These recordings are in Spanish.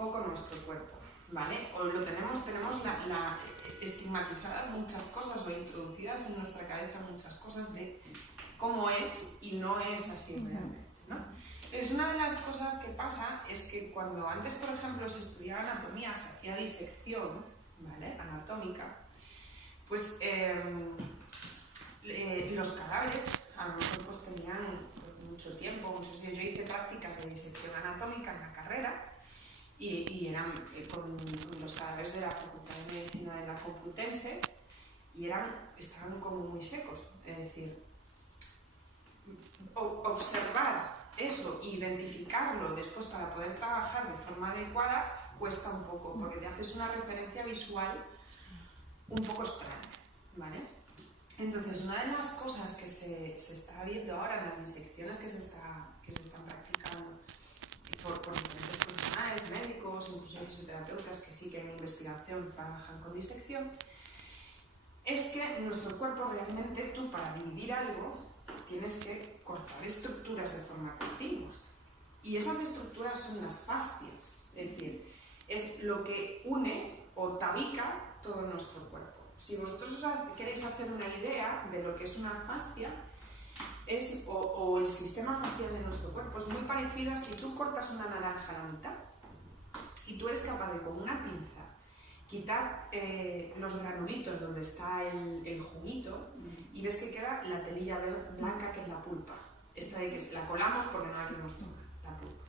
poco nuestro cuerpo, ¿vale? O lo tenemos estigmatizadas muchas cosas o introducidas en nuestra cabeza muchas cosas de cómo es y no es así realmente, ¿no? Entonces, una de las cosas que pasa es que cuando antes, por ejemplo, se estudiaba anatomía, se hacía disección, ¿vale? Anatómica, pues los cadáveres a lo mejor pues tenían mucho tiempo, muchos días. Yo hice prácticas de disección anatómica en la carrera y eran con los cadáveres de la Facultad de Medicina de la Complutense y estaban como muy secos, es decir, observar eso e identificarlo después para poder trabajar de forma adecuada cuesta un poco, porque te haces una referencia visual un poco extraña, ¿vale? Entonces, una de las cosas que se está viendo ahora en las disecciones que se están practicando por diferentes profesionales, médicos, incluso fisioterapeutas que sí que en investigación trabajan con disección, es que nuestro cuerpo realmente, tú para dividir algo, tienes que cortar estructuras de forma continua. Y esas estructuras son las fascias, es decir, es lo que une o tabica todo nuestro cuerpo. Si vosotros queréis hacer una idea de lo que es una fascia, o el sistema facial de nuestro cuerpo, es muy parecido a si tú cortas una naranja a la mitad y tú eres capaz de con una pinza quitar los granulitos donde está el juguito y ves que queda la telilla blanca que es la pulpa. Esta de que la colamos porque no la queremos tomar, la pulpa.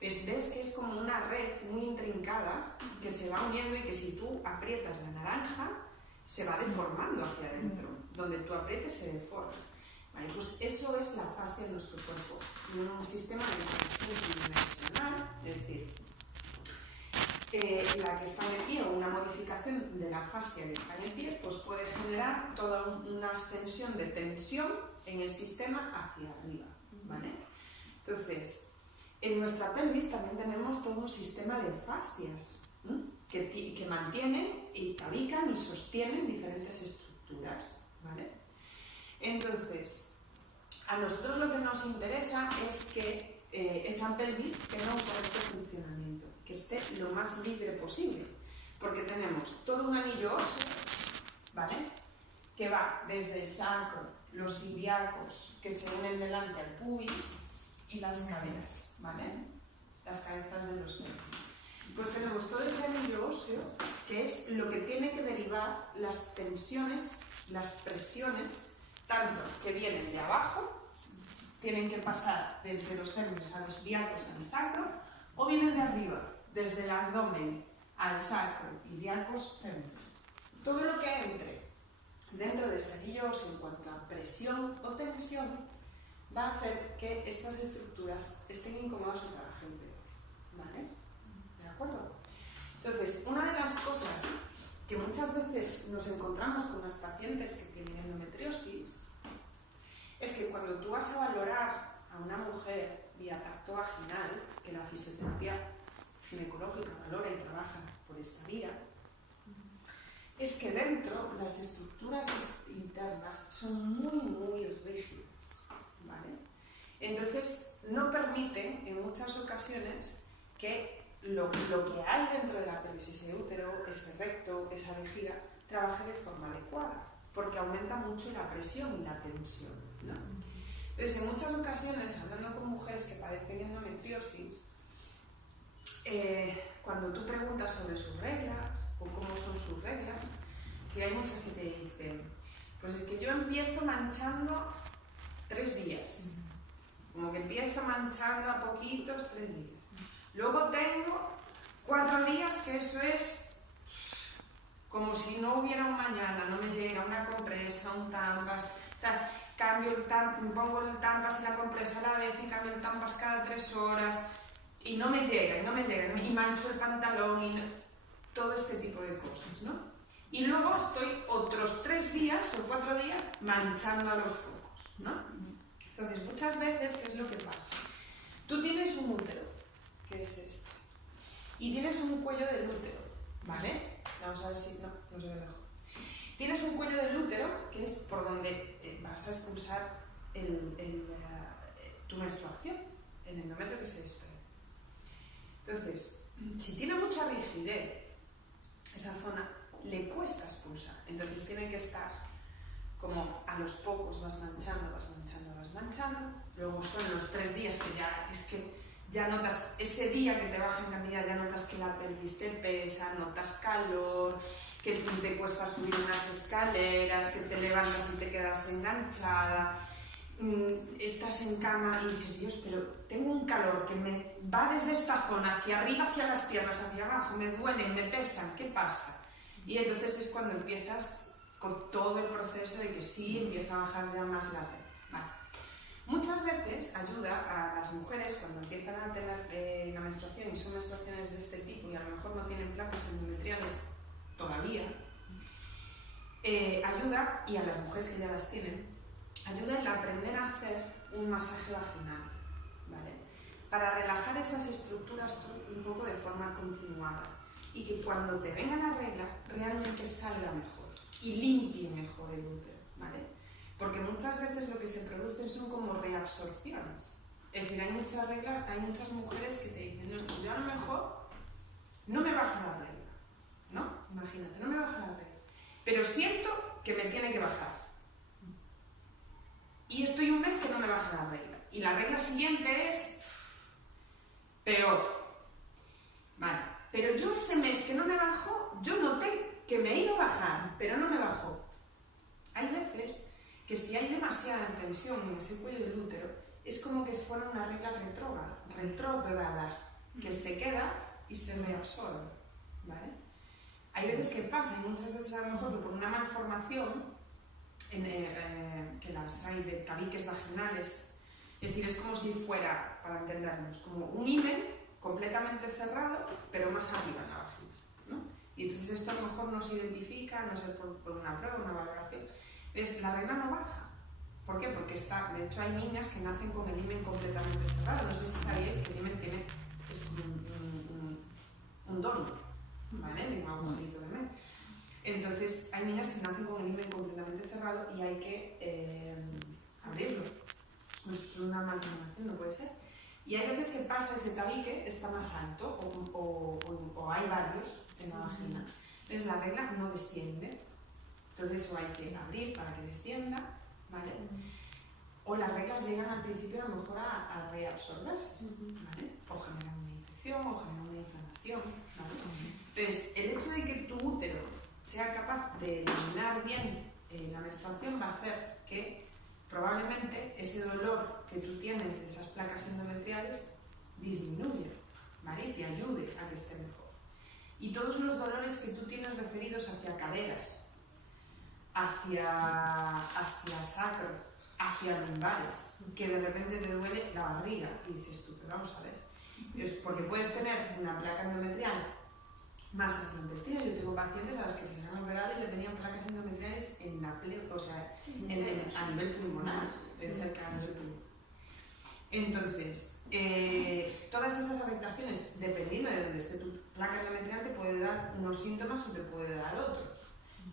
Ves que es como una red muy intrincada que se va uniendo y que si tú aprietas la naranja se va deformando hacia adentro. Donde tú aprietes se deforma. Vale, pues eso es la fascia de nuestro cuerpo. Un sistema de conexión tridimensional, es decir, la que está en el pie o una modificación de la fascia que está en el pie, pues puede generar toda una extensión de tensión en el sistema hacia arriba, ¿vale? Entonces, en nuestra pelvis también tenemos todo un sistema de fascias que mantienen y tabican y sostienen diferentes estructuras, ¿vale? Entonces, a nosotros lo que nos interesa es que esa pelvis tenga un correcto funcionamiento, que esté lo más libre posible, porque tenemos todo un anillo óseo, ¿vale? Que va desde el sacro, los ilíacos que se unen delante al pubis y las caderas, ¿vale? Las cabezas de los pies. Pues tenemos todo ese anillo óseo que es lo que tiene que derivar las tensiones, las presiones, tanto que vienen de abajo, tienen que pasar desde los fémures a los ilíacos al sacro, o vienen de arriba, desde el abdomen al sacro, ilíacos, fémures. Todo lo que entre dentro de ese anillo óseo en cuanto a presión o tensión va a hacer que estas estructuras estén incómodas o trabajen peor, ¿vale? ¿De acuerdo? Entonces, una de las cosas que muchas veces nos encontramos con las pacientes que tienen endometriosis es que cuando tú vas a valorar a una mujer vía tacto vaginal, que la fisioterapia ginecológica valora y trabaja por esta vía, es que dentro las estructuras internas son muy rígidas, ¿vale? Entonces no permiten en muchas ocasiones que lo que hay dentro de la pelvis, ese útero, ese recto, esa vejiga, trabaje de forma adecuada, porque aumenta mucho la presión y la tensión, ¿no? Entonces, en muchas ocasiones, hablando con mujeres que padecen endometriosis, cuando tú preguntas sobre sus reglas o cómo son sus reglas, que hay muchas que te dicen, pues es que yo empiezo manchando 3 días, como que empiezo manchando a poquitos 3 días. Luego tengo 4 días que eso es como si no hubiera un mañana, no me llega una compresa, un tampas, cambio el tampas, pongo el tampas y la compresa a la vez y cambio el tampas cada 3 horas y no me llega, y mancho el pantalón y todo este tipo de cosas, ¿no? Y luego estoy otros 3 días o 4 días manchando a los pocos, ¿no? Entonces, muchas veces, ¿qué es lo que pasa? Tú tienes un útero, que es este, y tienes un cuello del útero, ¿vale? Vamos a ver si no se ve mejor. Tienes un cuello del útero, que es por donde vas a expulsar tu menstruación, el endometrio que se desprende. Entonces, si tiene mucha rigidez, esa zona le cuesta expulsar. Entonces tiene que estar como a los pocos, vas manchando. Luego son los 3 días que ya es que ya notas, ese día que te baja en cantidad, ya notas que la pelvis te pesa, notas calor, que te cuesta subir unas escaleras, que te levantas y te quedas enganchada, estás en cama y dices, Dios, pero tengo un calor que me va desde esta zona hacia arriba, hacia las piernas, hacia abajo, me duelen, me pesan, ¿qué pasa? Y entonces es cuando empiezas con todo el proceso de que sí empieza a bajar ya más la regla. Vale. Muchas veces ayuda a las mujeres cuando empiezan a tener la menstruación y son menstruaciones de este tipo y a lo mejor no tienen placas endometriales todavía, ayuda, y a las mujeres que ya las tienen, ayuda el aprender a hacer un masaje vaginal, ¿vale? Para relajar esas estructuras un poco de forma continuada y que cuando te venga la regla realmente salga mejor y limpie mejor el útero, ¿vale? Porque muchas veces lo que se producen son como reabsorciones. Es decir, hay muchas reglas, hay muchas mujeres que te dicen, no, es que yo a lo mejor no me baja la regla, ¿no? Imagínate, no me baja la regla, pero siento que me tiene que bajar. Y estoy un mes que no me baja la regla. Y la regla siguiente es peor. Vale, pero yo ese mes que no me bajó, yo noté que me iba a bajar, pero no me bajó. Hay veces que si hay demasiada tensión en ese cuello del útero, es como que fuera una regla retrógrada, que se queda y se reabsorbe, ¿vale? Hay veces que pasa, y muchas veces a lo mejor que por una malformación, que las hay de tabiques vaginales, es decir, es como si fuera, para entendernos, como un himen completamente cerrado, pero más arriba en la vagina, ¿no? Y entonces esto a lo mejor no se identifica, no sé, por una prueba, una valoración. La regla no baja. ¿Por qué? Porque de hecho hay niñas que nacen con el himen completamente cerrado. No sé si sabéis que el himen es como un dono, ¿vale? De un agujerito de medio. Entonces hay niñas que nacen con el himen completamente cerrado y hay que abrirlo. Es una malformación, no puede ser. Y hay veces que pasa ese tabique, está más alto o hay varios en la vagina. Entonces la regla no desciende. Entonces o hay que abrir para que descienda, ¿vale? O las reglas llegan al principio a lo mejor a reabsorberse, ¿vale? O generar una infección o generar una inflamación, ¿vale? Entonces el hecho de que tu útero sea capaz de eliminar bien la menstruación va a hacer que probablemente ese dolor que tú tienes de esas placas endometriales disminuya, ¿vale? Y te ayude a que esté mejor. Y todos los dolores que tú tienes referidos hacia caderas, hacia sacro, hacia lumbares, que de repente te duele la barriga y dices tú, pero vamos a ver, es porque puedes tener una placa endometrial más hacia el intestino. Yo tengo pacientes a las que se han operado y ya tenían placas endometriales en la o sea, a nivel pulmonar, cerca a nivel pulmonar. Entonces, todas esas afectaciones, dependiendo de dónde esté tu placa endometrial, te puede dar unos síntomas o te puede dar otros.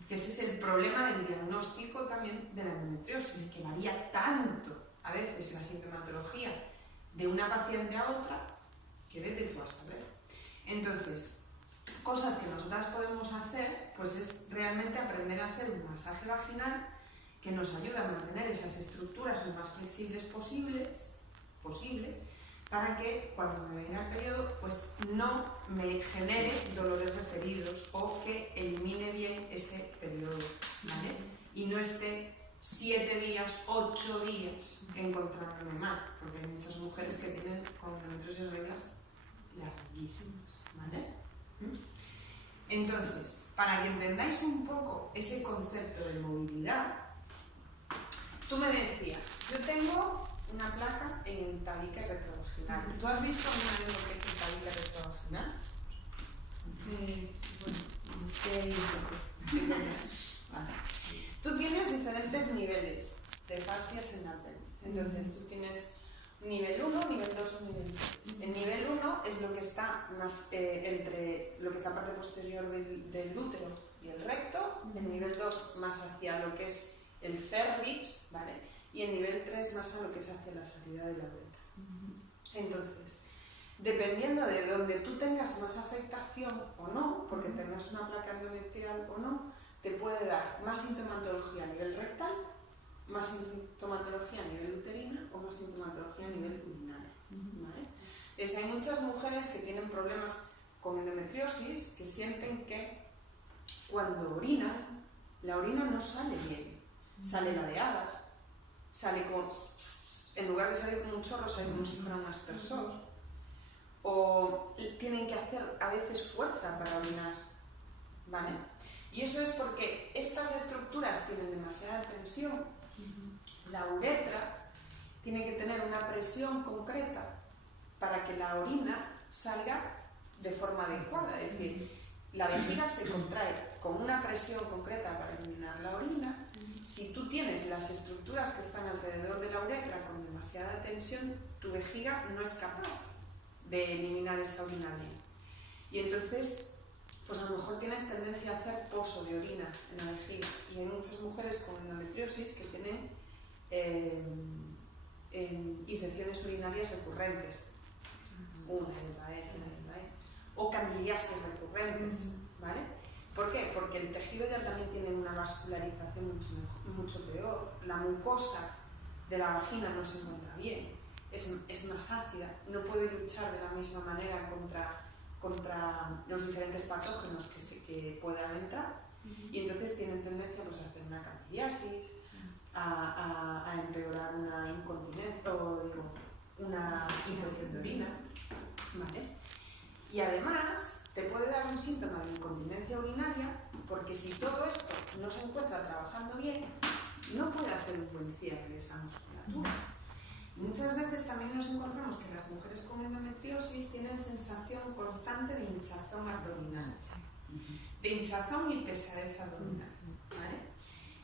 Que ese es el problema del diagnóstico también de la endometriosis, que varía tanto a veces la sintomatología de una paciente a otra, que vete tú a saber. Entonces, cosas que nosotras podemos hacer, pues es realmente aprender a hacer un masaje vaginal que nos ayuda a mantener esas estructuras lo más flexibles posible, para que cuando me venga el periodo, pues no me genere dolores referidos o que elimine bien ese periodo, ¿vale? Y no esté 7 días, 8 días encontrándome mal, porque hay muchas mujeres que tienen con endometriosis reglas larguísimas, ¿vale? Entonces, para que entendáis un poco ese concepto de movilidad, tú me decías, yo tengo una placa en el tabique retrovaginal. ¿Tú has visto alguna vez lo que es el tabique retrovaginal? Vale. Tú tienes diferentes niveles de fascias en la pelvis. Entonces, tú tienes nivel 1, nivel 2 o nivel 3. El nivel 1 es lo que está más entre lo que es la parte posterior del útero y el recto. El nivel 2 más hacia lo que es el cervix, ¿vale? Y el nivel 3 más a lo que es hacia la salida de la uretra. Entonces, dependiendo de donde tú tengas más más afectación o no, porque tengas una placa endometrial o no, te puede dar más sintomatología a nivel rectal, más sintomatología a nivel uterina o más sintomatología a nivel urinario. ¿Vale? Hay muchas mujeres que tienen problemas con endometriosis que sienten que cuando orinan, la orina no sale bien, sale ladeada, sale como, en lugar de salir como un chorro, sale como si fuera un aspersor, o tienen que hacer a veces fuerza para orinar, ¿vale? Y eso es porque estas estructuras tienen demasiada tensión. La uretra tiene que tener una presión concreta para que la orina salga de forma adecuada, es decir, la vejiga se contrae con una presión concreta para eliminar la orina. Si tú tienes las estructuras que están alrededor de la uretra con demasiada tensión, tu vejiga no es capaz de eliminar esa orina bien. Y entonces, pues a lo mejor tienes tendencia a hacer pozo de orina en la vejiga. Y hay muchas mujeres con endometriosis que tienen infecciones urinarias recurrentes, una vez, o candidiasis recurrentes, ¿vale? ¿Por qué? Porque el tejido ya también tiene una vascularización mucho peor, la mucosa de la vagina no se encuentra bien, es más ácida, no puede luchar de la misma manera contra los diferentes patógenos que puedan entrar, y entonces tienen tendencia pues, a hacer una candidiasis, a empeorar una incontinencia o una infección de orina, ¿vale? Y además te puede dar un síntoma de incontinencia urinaria porque si todo esto no se encuentra trabajando bien, no puede hacer un buen cierre de esa musculatura. Muchas veces también nos encontramos que las mujeres con endometriosis tienen sensación constante de hinchazón abdominal, de hinchazón y pesadez abdominal, ¿vale?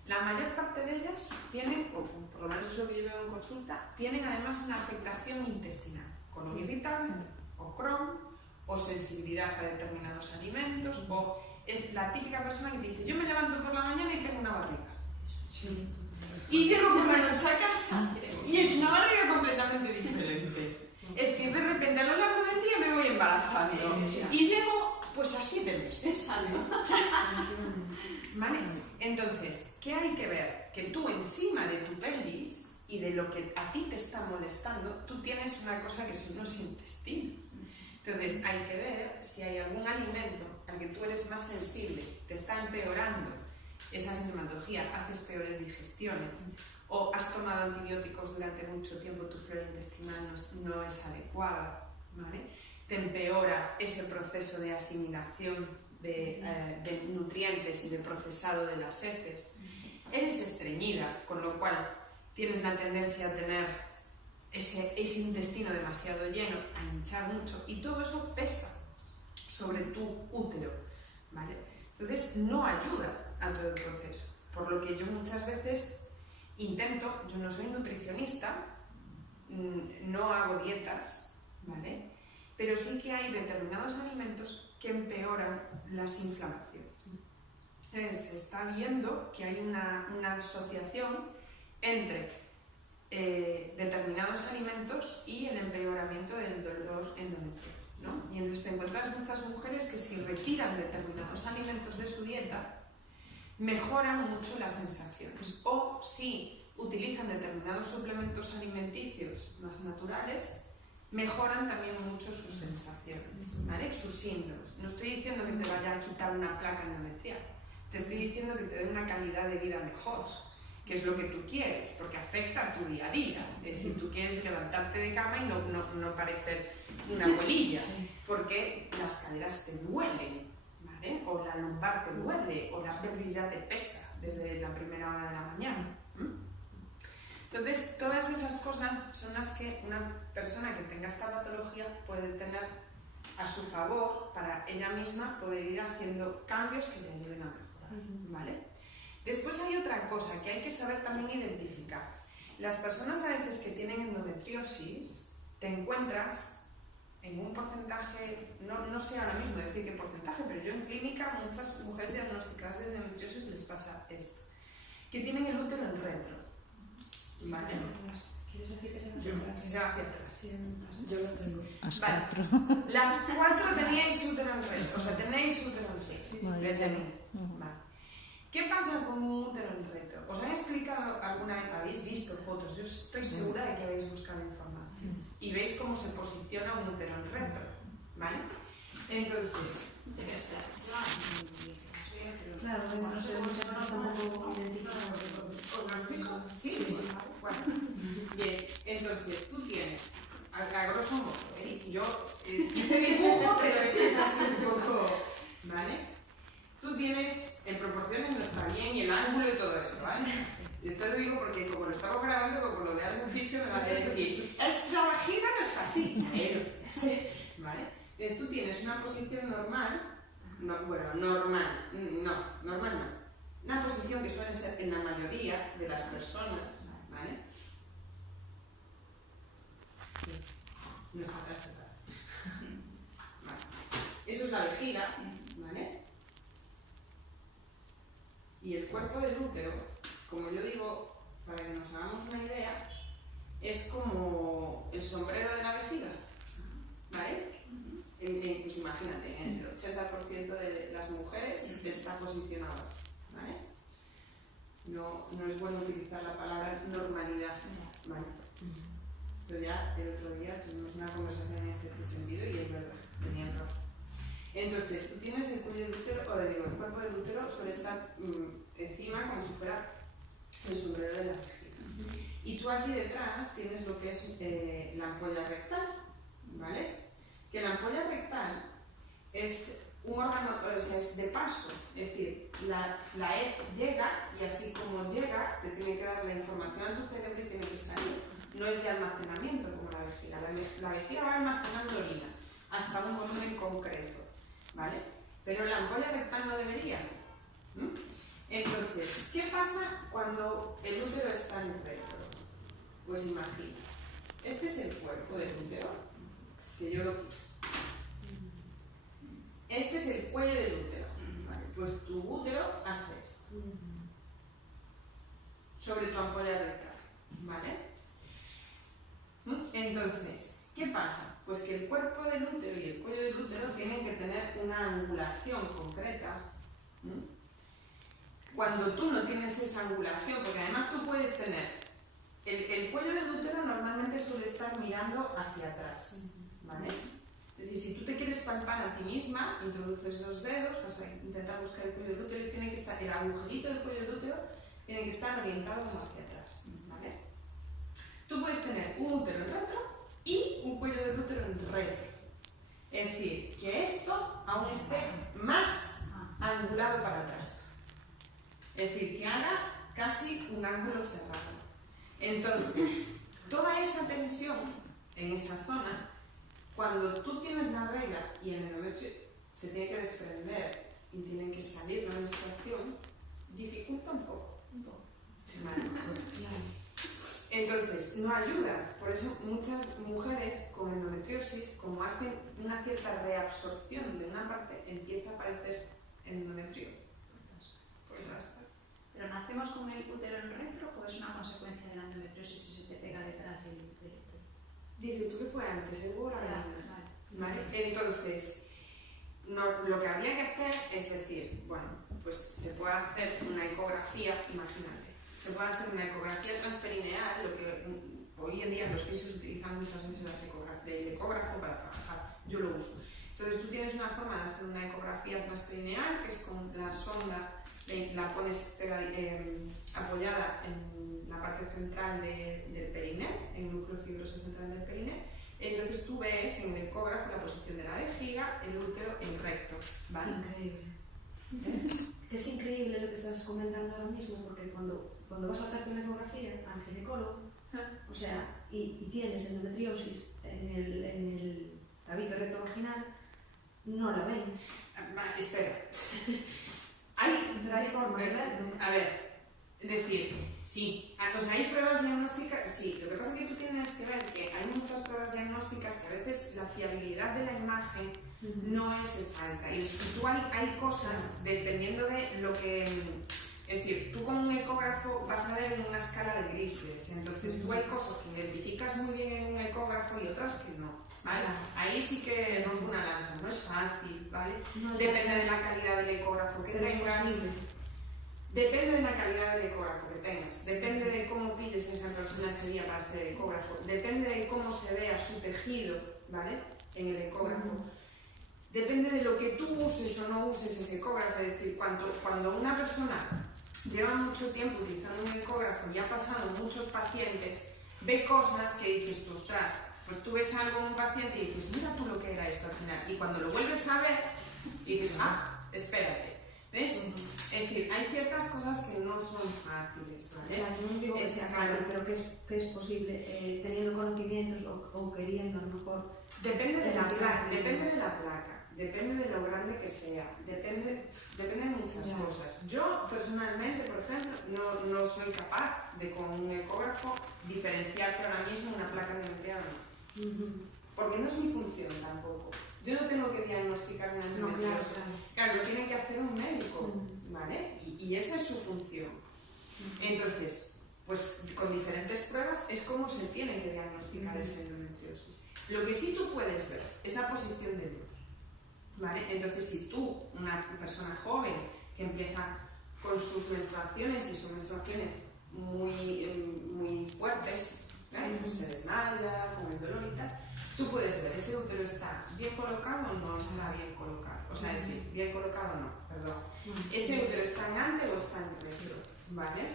La mayor parte de ellas tienen, o por lo menos es lo que yo veo en consulta, tienen además una afectación intestinal, colon irritable, o Crohn, o sensibilidad a determinados alimentos, o es la típica persona que te dice, yo me levanto por la mañana y tengo una barriga. Y llego por la noche a casa y es una barriga completamente diferente. Es decir, de repente a lo largo del día me voy embarazando y llego pues así de meses. ¿Vale? Entonces, ¿qué hay que ver? Que tú encima de tu pelvis y de lo que a ti te está molestando, tú tienes una cosa que son los intestinos. Entonces, hay que ver si hay algún alimento al que tú eres más sensible, te está empeorando esa sintomatología, haces peores digestiones, o has tomado antibióticos durante mucho tiempo, tu flora intestinal no es adecuada, ¿vale? Te empeora ese proceso de asimilación de nutrientes y de procesado de las heces. Eres estreñida, con lo cual tienes la tendencia a tener ese intestino demasiado lleno, a hinchar mucho, y todo eso pesa sobre tu útero, ¿vale? Entonces no ayuda a todo el proceso, por lo que yo muchas veces intento, yo no soy nutricionista, no hago dietas, ¿vale? Pero sí que hay determinados alimentos que empeoran las inflamaciones. Entonces se está viendo que hay una asociación entre determinados alimentos y el empeoramiento del dolor endometrial, ¿no? Y entonces te encuentras muchas mujeres que si retiran determinados alimentos de su dieta mejoran mucho las sensaciones, o si utilizan determinados suplementos alimenticios más naturales mejoran también mucho sus sensaciones, ¿vale? Sus síntomas. No estoy diciendo que te vaya a quitar una placa endometrial, te estoy diciendo que te dé una calidad de vida mejor, que es lo que tú quieres, porque afecta a tu día a día. Es decir, tú quieres levantarte de cama y no parecer una abuelilla, porque las caderas te duelen, ¿vale? O la lumbar te duele, o la pelvis ya te pesa desde la primera hora de la mañana. Entonces, todas esas cosas son las que una persona que tenga esta patología puede tener a su favor para ella misma poder ir haciendo cambios que le ayuden a mejorar, ¿vale? Después hay otra cosa que hay que saber también identificar. Las personas a veces que tienen endometriosis, te encuentras en un porcentaje, no sé ahora mismo decir qué porcentaje, pero yo en clínica muchas mujeres diagnosticadas de endometriosis les pasa esto, que tienen el útero en retro, ¿vale? ¿Quieres decir que se va hacia atrás? Sí, yo lo tengo. Vale. Las 4 teníais útero Vale. ¿Qué pasa con un útero en retro? ¿Os han explicado alguna vez? ¿Habéis visto fotos? Yo estoy segura de que habéis buscado información. Y veis cómo se posiciona un útero en retro, ¿vale? Entonces, claro, no sé cómo se llama tampoco identificado. ¿os lo explico? ¿Sí? Bueno, bien, entonces tú tienes, a grosso modo, yo hice dibujo, pero esto es así un poco, ¿vale? Tú tienes, en proporciones no está bien, y el ángulo y todo eso, ¿vale? Y esto lo digo porque como lo estamos grabando, como lo vea algún fisio me va a decir, la vagina no está así, pero, ¿vale? Entonces tú tienes una posición normal, normal no. Una posición que suele ser en la mayoría de las personas, ¿vale? No es para separar. Vale. Eso es la vejiga, ¿vale? Y el cuerpo del útero, como yo digo, para que nos hagamos una idea, es como el sombrero de la vejiga, ¿vale? Pues imagínate, el 80% de las mujeres está posicionado así, ¿vale? No es bueno utilizar la palabra normalidad, ¿vale? Esto ya el otro día tuvimos una conversación en este sentido y es verdad, tenía razón. Entonces, tú tienes el cuello del útero, el cuerpo del útero suele estar encima como si fuera el sombrero de la vejiga. Y tú aquí detrás tienes lo que es la ampolla rectal, ¿vale? Que la ampolla rectal es un órgano, es de paso, es decir, la heces llega y así como llega, te tiene que dar la información a tu cerebro y tiene que salir. No es de almacenamiento como la vejiga. La vejiga va almacenando orina hasta un volumen concreto, ¿vale? Pero la ampolla rectal no debería. Entonces, ¿qué pasa cuando el útero está en retro? Pues imagina, este es el cuerpo del útero, que yo lo quito. Este es el cuello del útero, ¿vale? Pues tu útero hace esto sobre tu ampolla rectal, ¿vale? Entonces, ¿qué pasa? Pues que el cuerpo del útero y el cuello del útero tienen que tener una angulación concreta. Cuando tú no tienes esa angulación, porque además tú puedes tener el cuello del útero normalmente suele estar mirando hacia atrás, ¿vale? Es decir, si tú te quieres palpar a ti misma, introduces dos dedos, vas a intentar buscar el cuello del útero y tiene que estar, el agujerito del cuello del útero tiene que estar orientado como hacia atrás, ¿vale? Tú puedes tener un útero en retro y un cuello del útero en retro. Es decir, que esto aún esté más angulado para atrás. Es decir, que haga casi un ángulo cerrado. Entonces, toda esa tensión en esa zona, cuando tú tienes la regla y el endometrio se tiene que desprender y tiene que salir la menstruación, dificulta un poco. ¿Vale? Entonces, no ayuda. Por eso muchas mujeres con endometriosis, como hacen una cierta reabsorción de una parte, empieza a aparecer endometrio. ¿Pero nacemos con el útero en retro o es una consecuencia de la endometriosis si se te pega detrás del útero? Dice, ¿tú qué fue antes? ¿El huevo o la gallina? ¿Vale? Entonces, lo que habría que hacer es decir, bueno, pues se puede hacer una ecografía, imagínate, se puede hacer una ecografía transperineal, lo que hoy en día los fisios utilizan muchas veces el ecógrafo para trabajar, yo lo uso. Entonces tú tienes una forma de hacer una ecografía transperineal, que es con la sonda, la pones apoyada en la parte central del periné, en el núcleo fibroso central del periné. Entonces tú ves en el ecógrafo la posición de la vejiga, el útero en recto, ¿vale? Increíble. Es increíble lo que estás comentando ahora mismo, porque cuando vas a hacerte una ecografía al ginecólogo, o sea, y tienes endometriosis en el tabique rectovaginal, no la ven. Espera. Hay formas, a ver, es decir, sí, o sea, hay pruebas diagnósticas, sí, lo que pasa es que tú tienes que ver que hay muchas pruebas diagnósticas que a veces la fiabilidad de la imagen no es exacta y tú hay cosas, dependiendo de lo que Es decir, tú con un ecógrafo vas a ver en una escala de grises, entonces tú hay cosas que identificas muy bien en un ecógrafo y otras que no, ¿vale? Ahí sí que rompo una lanza, no es fácil, ¿vale? Depende de la calidad del ecógrafo que tengas. Depende de la calidad del ecógrafo que tengas, depende de cómo pilles a esa persona ese día para hacer el ecógrafo, depende de cómo se vea su tejido, ¿vale? En el ecógrafo. Depende de lo que tú uses o no uses ese ecógrafo, es decir, cuando una persona lleva mucho tiempo utilizando un ecógrafo y ha pasado muchos pacientes, ve cosas que dices, ostras, pues tú ves algo en un paciente y dices, mira tú lo que era esto al final, y cuando lo vuelves a ver, dices, espérate. ¿Ves? Es decir, hay ciertas cosas que no son fáciles, ¿vale? Claro, yo no digo que sea fácil, pero que es posible, teniendo conocimientos o queriendo a lo mejor. Depende de la placa, depende de lo grande que sea, depende de muchas cosas. Yo personalmente, por ejemplo, no soy capaz de con un ecógrafo diferenciarte ahora mismo una placa endometrial o no. Porque no es mi función tampoco. Yo no tengo que diagnosticar una endometriosis. Claro, lo tiene que hacer un médico, ¿vale? Y esa es su función. Entonces, pues con diferentes pruebas es como se tiene que diagnosticar esa endometriosis. Lo que sí tú puedes ver es la posición del útero, ¿vale? Entonces, si tú, una persona joven que empieza con sus menstruaciones y sus menstruaciones muy fuertes, ¿vale? Pues se desmaya, con el dolor y tal, tú puedes ver, ese útero está bien colocado o no está bien colocado. O sea, es decir, bien colocado no, perdón. Ese útero está en ante o está en retro, ¿vale?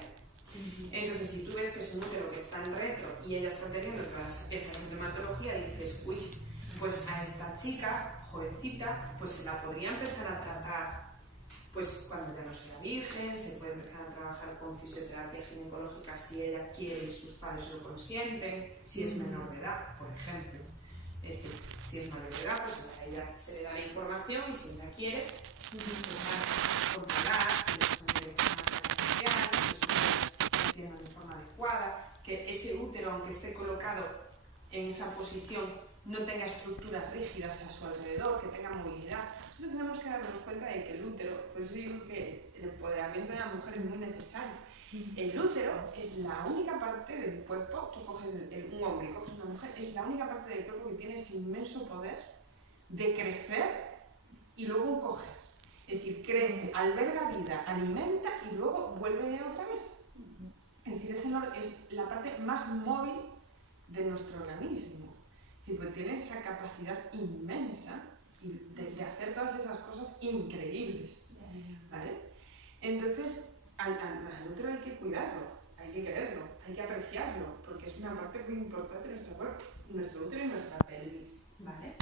Entonces, si tú ves que es un útero que está en retro y ella está teniendo toda esa sintomatología, dices, uy, pues a esta chica, jovencita, pues se la podría empezar a tratar, pues cuando ya no sea virgen, se puede empezar a trabajar con fisioterapia ginecológica si ella quiere y sus padres lo consienten, si es menor de edad, por ejemplo. Es decir, si es menor de edad, pues a ella se le da la información y si ella quiere, se va a controlar, de forma adecuada, que ese útero, aunque esté colocado en esa posición, no tenga estructuras rígidas a su alrededor, que tenga movilidad. Entonces tenemos que darnos cuenta de que el útero, pues digo que el empoderamiento de la mujer es muy necesario. El útero es la única parte del cuerpo, tú coges un hombre y coges una mujer, es la única parte del cuerpo que tiene ese inmenso poder de crecer y luego encoger. Es decir, crece, alberga vida, alimenta y luego vuelve otra vez. Es decir, es la parte más móvil de nuestro organismo. Es decir, pues tiene esa capacidad inmensa de hacer todas esas cosas increíbles, ¿vale? Entonces, al útero hay que cuidarlo, hay que quererlo, hay que apreciarlo, porque es una parte muy importante de nuestro cuerpo, nuestro útero y nuestra pelvis, ¿vale?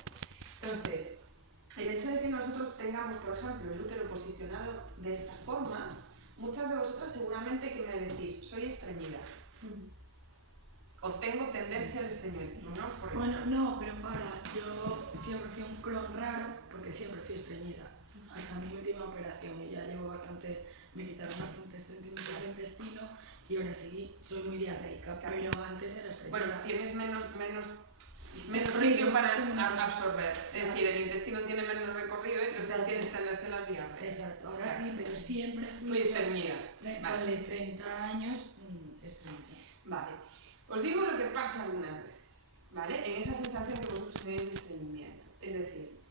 Entonces, el hecho de que nosotros tengamos, por ejemplo, el útero posicionado de esta forma, muchas de vosotras seguramente que me decís, soy estreñida. O tengo tendencia al estreñimiento, ¿no? Bueno, no, pero yo siempre fui un Crohn raro porque siempre fui estreñida. Hasta mi última operación y ya llevo me quitaron bastantes centímetros de intestino y ahora sí, soy muy diarreica, pero antes era estreñida. Bueno, tienes menos sitio para absorber, es decir, el intestino tiene menos recorrido, entonces tienes tendencia a las diarreas. Exacto, ahora sí, pero siempre fui estreñida. Vale, 30 años estreñida. Vale, os digo lo que pasa algunas veces, ¿vale? En esa sensación que vosotros tenéis de estreñimiento. Es decir,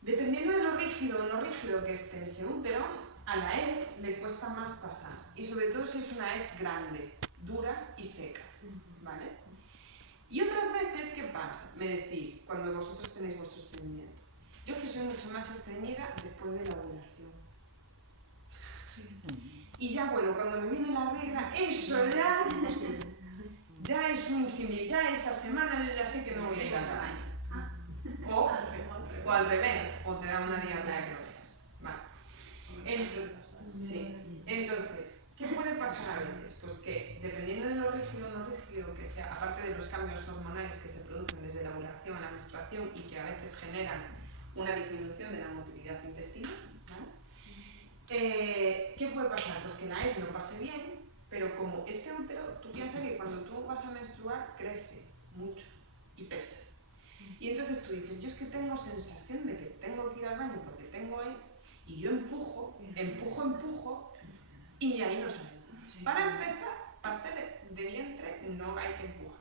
dependiendo de lo rígido o no rígido que esté ese útero, a la hez le cuesta más pasar. Y sobre todo si es una hez grande, dura y seca, ¿vale? Y otras veces, ¿qué pasa? Me decís, cuando vosotros tenéis vuestro estreñimiento. Yo es que soy mucho más estreñida después de la ovulación. Y ya, bueno, cuando me viene la regla, eso ya es un símil, ya esa semana yo ya sé que no voy a ir al baño. O al revés, o te da una diarrea grosas. Vale. Entonces, ¿qué puede pasar a veces? Pues que, dependiendo de lo rígido o no rígido que sea, aparte de los cambios hormonales que se producen desde la ovulación a la menstruación y que a veces generan una disminución de la motilidad intestinal, ¿vale? ¿Qué puede pasar? Pues que la hez no pase bien, pero como este útero, tú piensas que cuando tú vas a menstruar crece mucho y pesa. Y entonces tú dices, yo es que tengo sensación de que tengo que ir al baño porque tengo ahí, y yo empujo, y ahí no sale nada. Sí. Para empezar, parte de vientre no hay que empujar,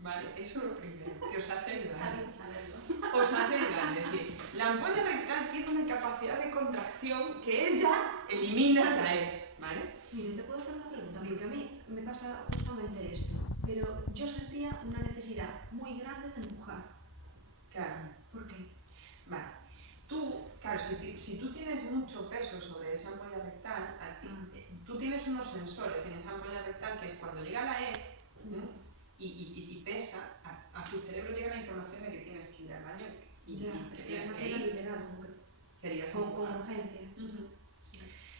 ¿vale? Eso es lo primero, que os hace Está daño. bien saberlo. Os hace daño, es decir, la ampolla rectal tiene una capacidad de contracción que ella elimina la E, ¿vale? Mire, te puedo hacer una pregunta, porque a mí me pasa justamente esto, pero yo sentía una necesidad muy grande de empujar. Claro. ¿Por qué? Vale. Tú, claro, si tú tienes mucho peso sobre esa ampolla rectal, tú tienes unos sensores en esa ampolla rectal que es cuando llega la E y pesa, a tu cerebro llega la información de que tienes que ir al baño y Ya, te es que tienes además que era ir. literal, como que Querías con empujar. urgencia. Ujú.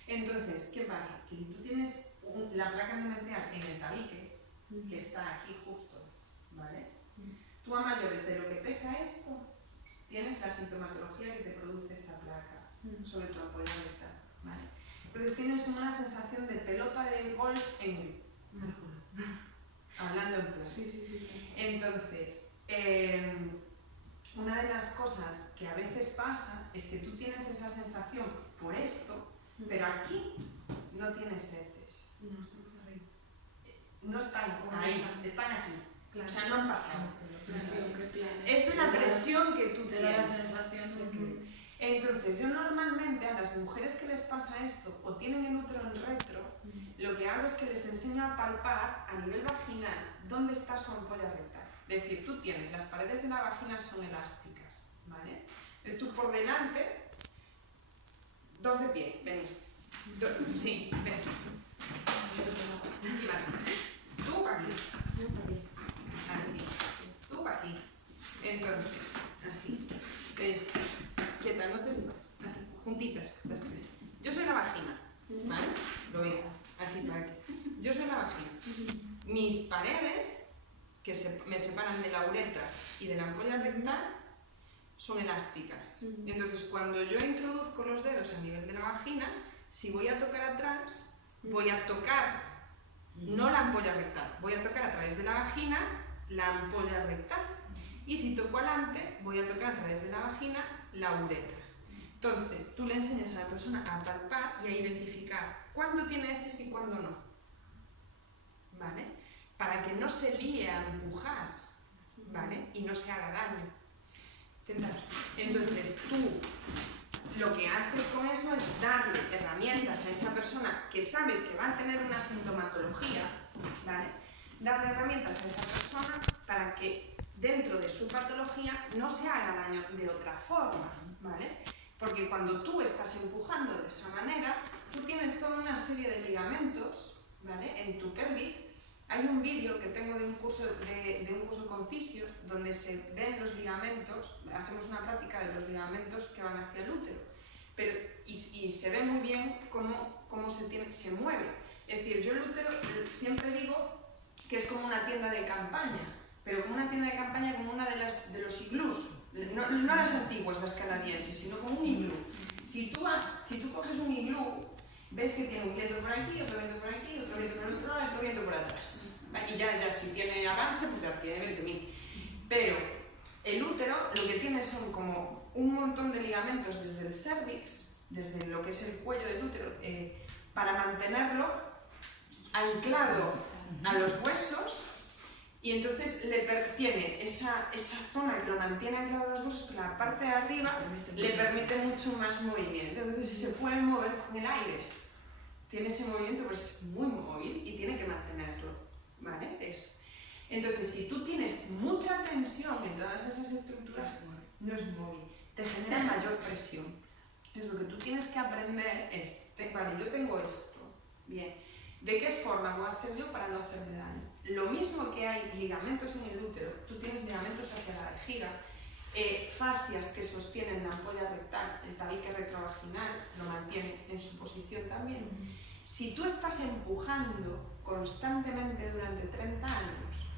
Entonces, ¿qué pasa? Que si tú tienes la placa endometrial en el tabique, que está aquí justo, ¿vale? Tú a mayores de lo que pesa esto, tienes la sintomatología que te produce esta placa sobre tu ampolla rectal, ¿vale? Entonces tienes como una sensación de pelota de golf en hablando en plan. Sí. Entonces, una de las cosas que a veces pasa es que tú tienes esa sensación por esto, pero aquí no tienes heces. No, estamos arriba. No están ahí, están aquí. Claro. O sea, no han pasado. La presión que tienes. Es de la presión que tú Te da la tienes. sensación de que Entonces, yo normalmente a las mujeres que les pasa esto o tienen el útero en retro, lo que hago es que les enseño a palpar a nivel vaginal dónde está su ampolla rectal. Es decir, tú tienes, las paredes de la vagina son elásticas, ¿vale? Entonces tú por delante, dos de pie, venid. Sí, ven. Aquí, vale. Tú aquí, así. Tú aquí. Entonces, así. ¿Veis? Quieta, no te separes. Así, juntitas, las tres. Yo soy la vagina, ¿vale? Lo veis, así, tranqui. Yo soy la vagina. Mis paredes, que me separan de la uretra y de la ampolla rectal, son elásticas. Entonces, cuando yo introduzco los dedos a nivel de la vagina, si voy a tocar atrás, voy a tocar, no la ampolla rectal, voy a tocar a través de la vagina la ampolla rectal. Y si toco adelante, voy a tocar a través de la vagina la uretra. Entonces, tú le enseñas a la persona a palpar y a identificar cuándo tiene heces y cuándo no. ¿Vale? Para que no se líe a empujar, ¿vale? Y no se haga daño. Sentaros. Entonces, tú lo que haces con eso es darle herramientas a esa persona que sabes que va a tener una sintomatología, ¿vale? Darle herramientas a esa persona para que dentro de su patología no se haga daño de otra forma, ¿vale? Porque cuando tú estás empujando de esa manera, tú tienes toda una serie de ligamentos, ¿vale? En tu pelvis. Hay un vídeo que tengo de un curso con fisios donde se ven los ligamentos, hacemos una práctica de los ligamentos que van hacia el útero, y se ve muy bien cómo se mueve. Es decir, yo el útero siempre digo que es como una tienda de campaña, pero como una tienda de campaña como una de los iglús, no las antiguas, las canadienses, sino como un iglú. Si tú coges un iglú, ves que tiene un viento por aquí, otro viento por aquí, otro viento por el otro lado, otro viento por atrás. Y ya si tiene avance, pues ya tiene 20.000. Pero el útero lo que tiene son como un montón de ligamentos desde el cervix, desde lo que es el cuello del útero, para mantenerlo anclado a los huesos, y entonces tiene esa zona que lo mantiene anclado a los huesos, que la parte de arriba le permite mucho más movimiento. Entonces se puede mover con el aire. Tiene ese movimiento, pues es muy móvil y tiene que mantenerlo, ¿vale? Eso. Entonces, si tú tienes mucha tensión en todas esas estructuras, no es móvil, te genera mayor presión. Entonces, lo que tú tienes que aprender es, vale, yo tengo esto, bien, ¿de qué forma voy a hacer yo para no hacerme daño? Lo mismo que hay ligamentos en el útero, tú tienes ligamentos hacia la vejiga, fascias que sostienen la ampolla rectal, el tabique retrovaginal lo mantiene en su posición también. Si tú estás empujando constantemente durante 30 años,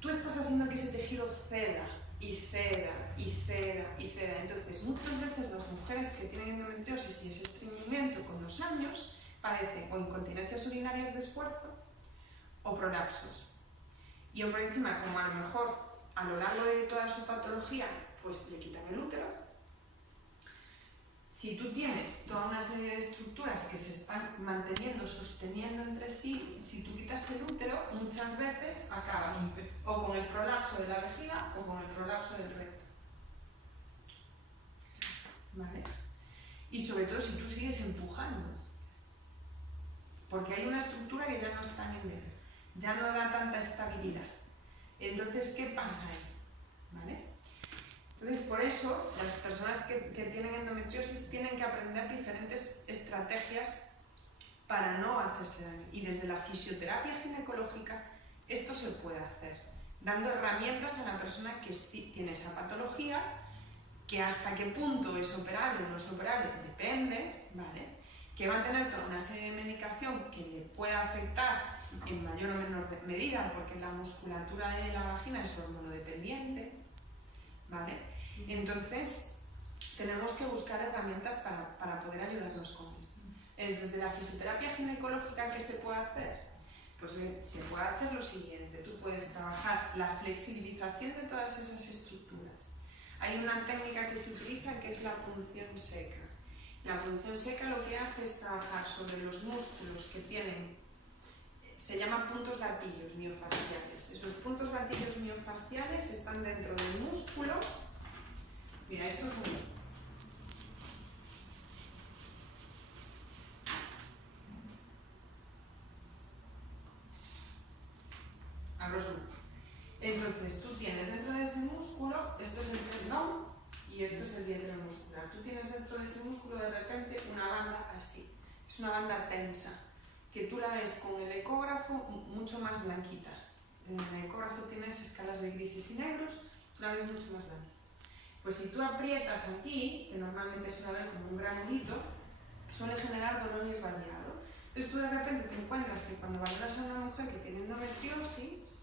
tú estás haciendo que ese tejido ceda y ceda y ceda y ceda. Entonces, muchas veces las mujeres que tienen endometriosis y ese estreñimiento con los años padecen o incontinencias urinarias de esfuerzo o prolapsos. Y por encima, como a lo mejor a lo largo de toda su patología, pues le quitan el útero, si tú tienes toda una serie de estructuras que se están manteniendo, sosteniendo entre sí, si tú quitas el útero, muchas veces acabas o con el prolapso de la vejiga o con el prolapso del recto. ¿Vale? Y sobre todo si tú sigues empujando, porque hay una estructura que ya no está en nivel, ya no da tanta estabilidad. Entonces, ¿qué pasa ahí? ¿Vale? Entonces, por eso, las personas que tienen endometriosis tienen que aprender diferentes estrategias para no hacerse daño. Y desde la fisioterapia ginecológica, esto se puede hacer, dando herramientas a la persona que tiene esa patología, que hasta qué punto es operable o no es operable, depende, ¿vale? Que va a tener toda una serie de medicación que le pueda afectar en mayor o menor medida, porque la musculatura de la vagina es hormonodependiente, ¿vale? Entonces, tenemos que buscar herramientas para poder ayudarnos con esto. Es desde la fisioterapia ginecológica que se puede hacer. Pues se puede hacer lo siguiente: tú puedes trabajar la flexibilización de todas esas estructuras. Hay una técnica que se utiliza que es la punción seca. La punción seca lo que hace es trabajar sobre los músculos que tienen, se llama puntos gatillos miofasciales. Esos puntos gatillos miofasciales están dentro del músculo. Mira, esto es un músculo. A grosso modo. Entonces, tú tienes dentro de ese músculo, esto es el tendón y esto es el vientre muscular. Tú tienes dentro de ese músculo de repente una banda así. Es una banda tensa, que tú la ves con el ecógrafo mucho más blanquita. En el ecógrafo tienes escalas de grises y negros, tú la ves mucho más blanca. Pues si tú aprietas aquí, que normalmente suele haber como un granulito, suele generar dolor irradiado. Entonces tú de repente te encuentras que cuando valoras a una mujer que tiene endometriosis,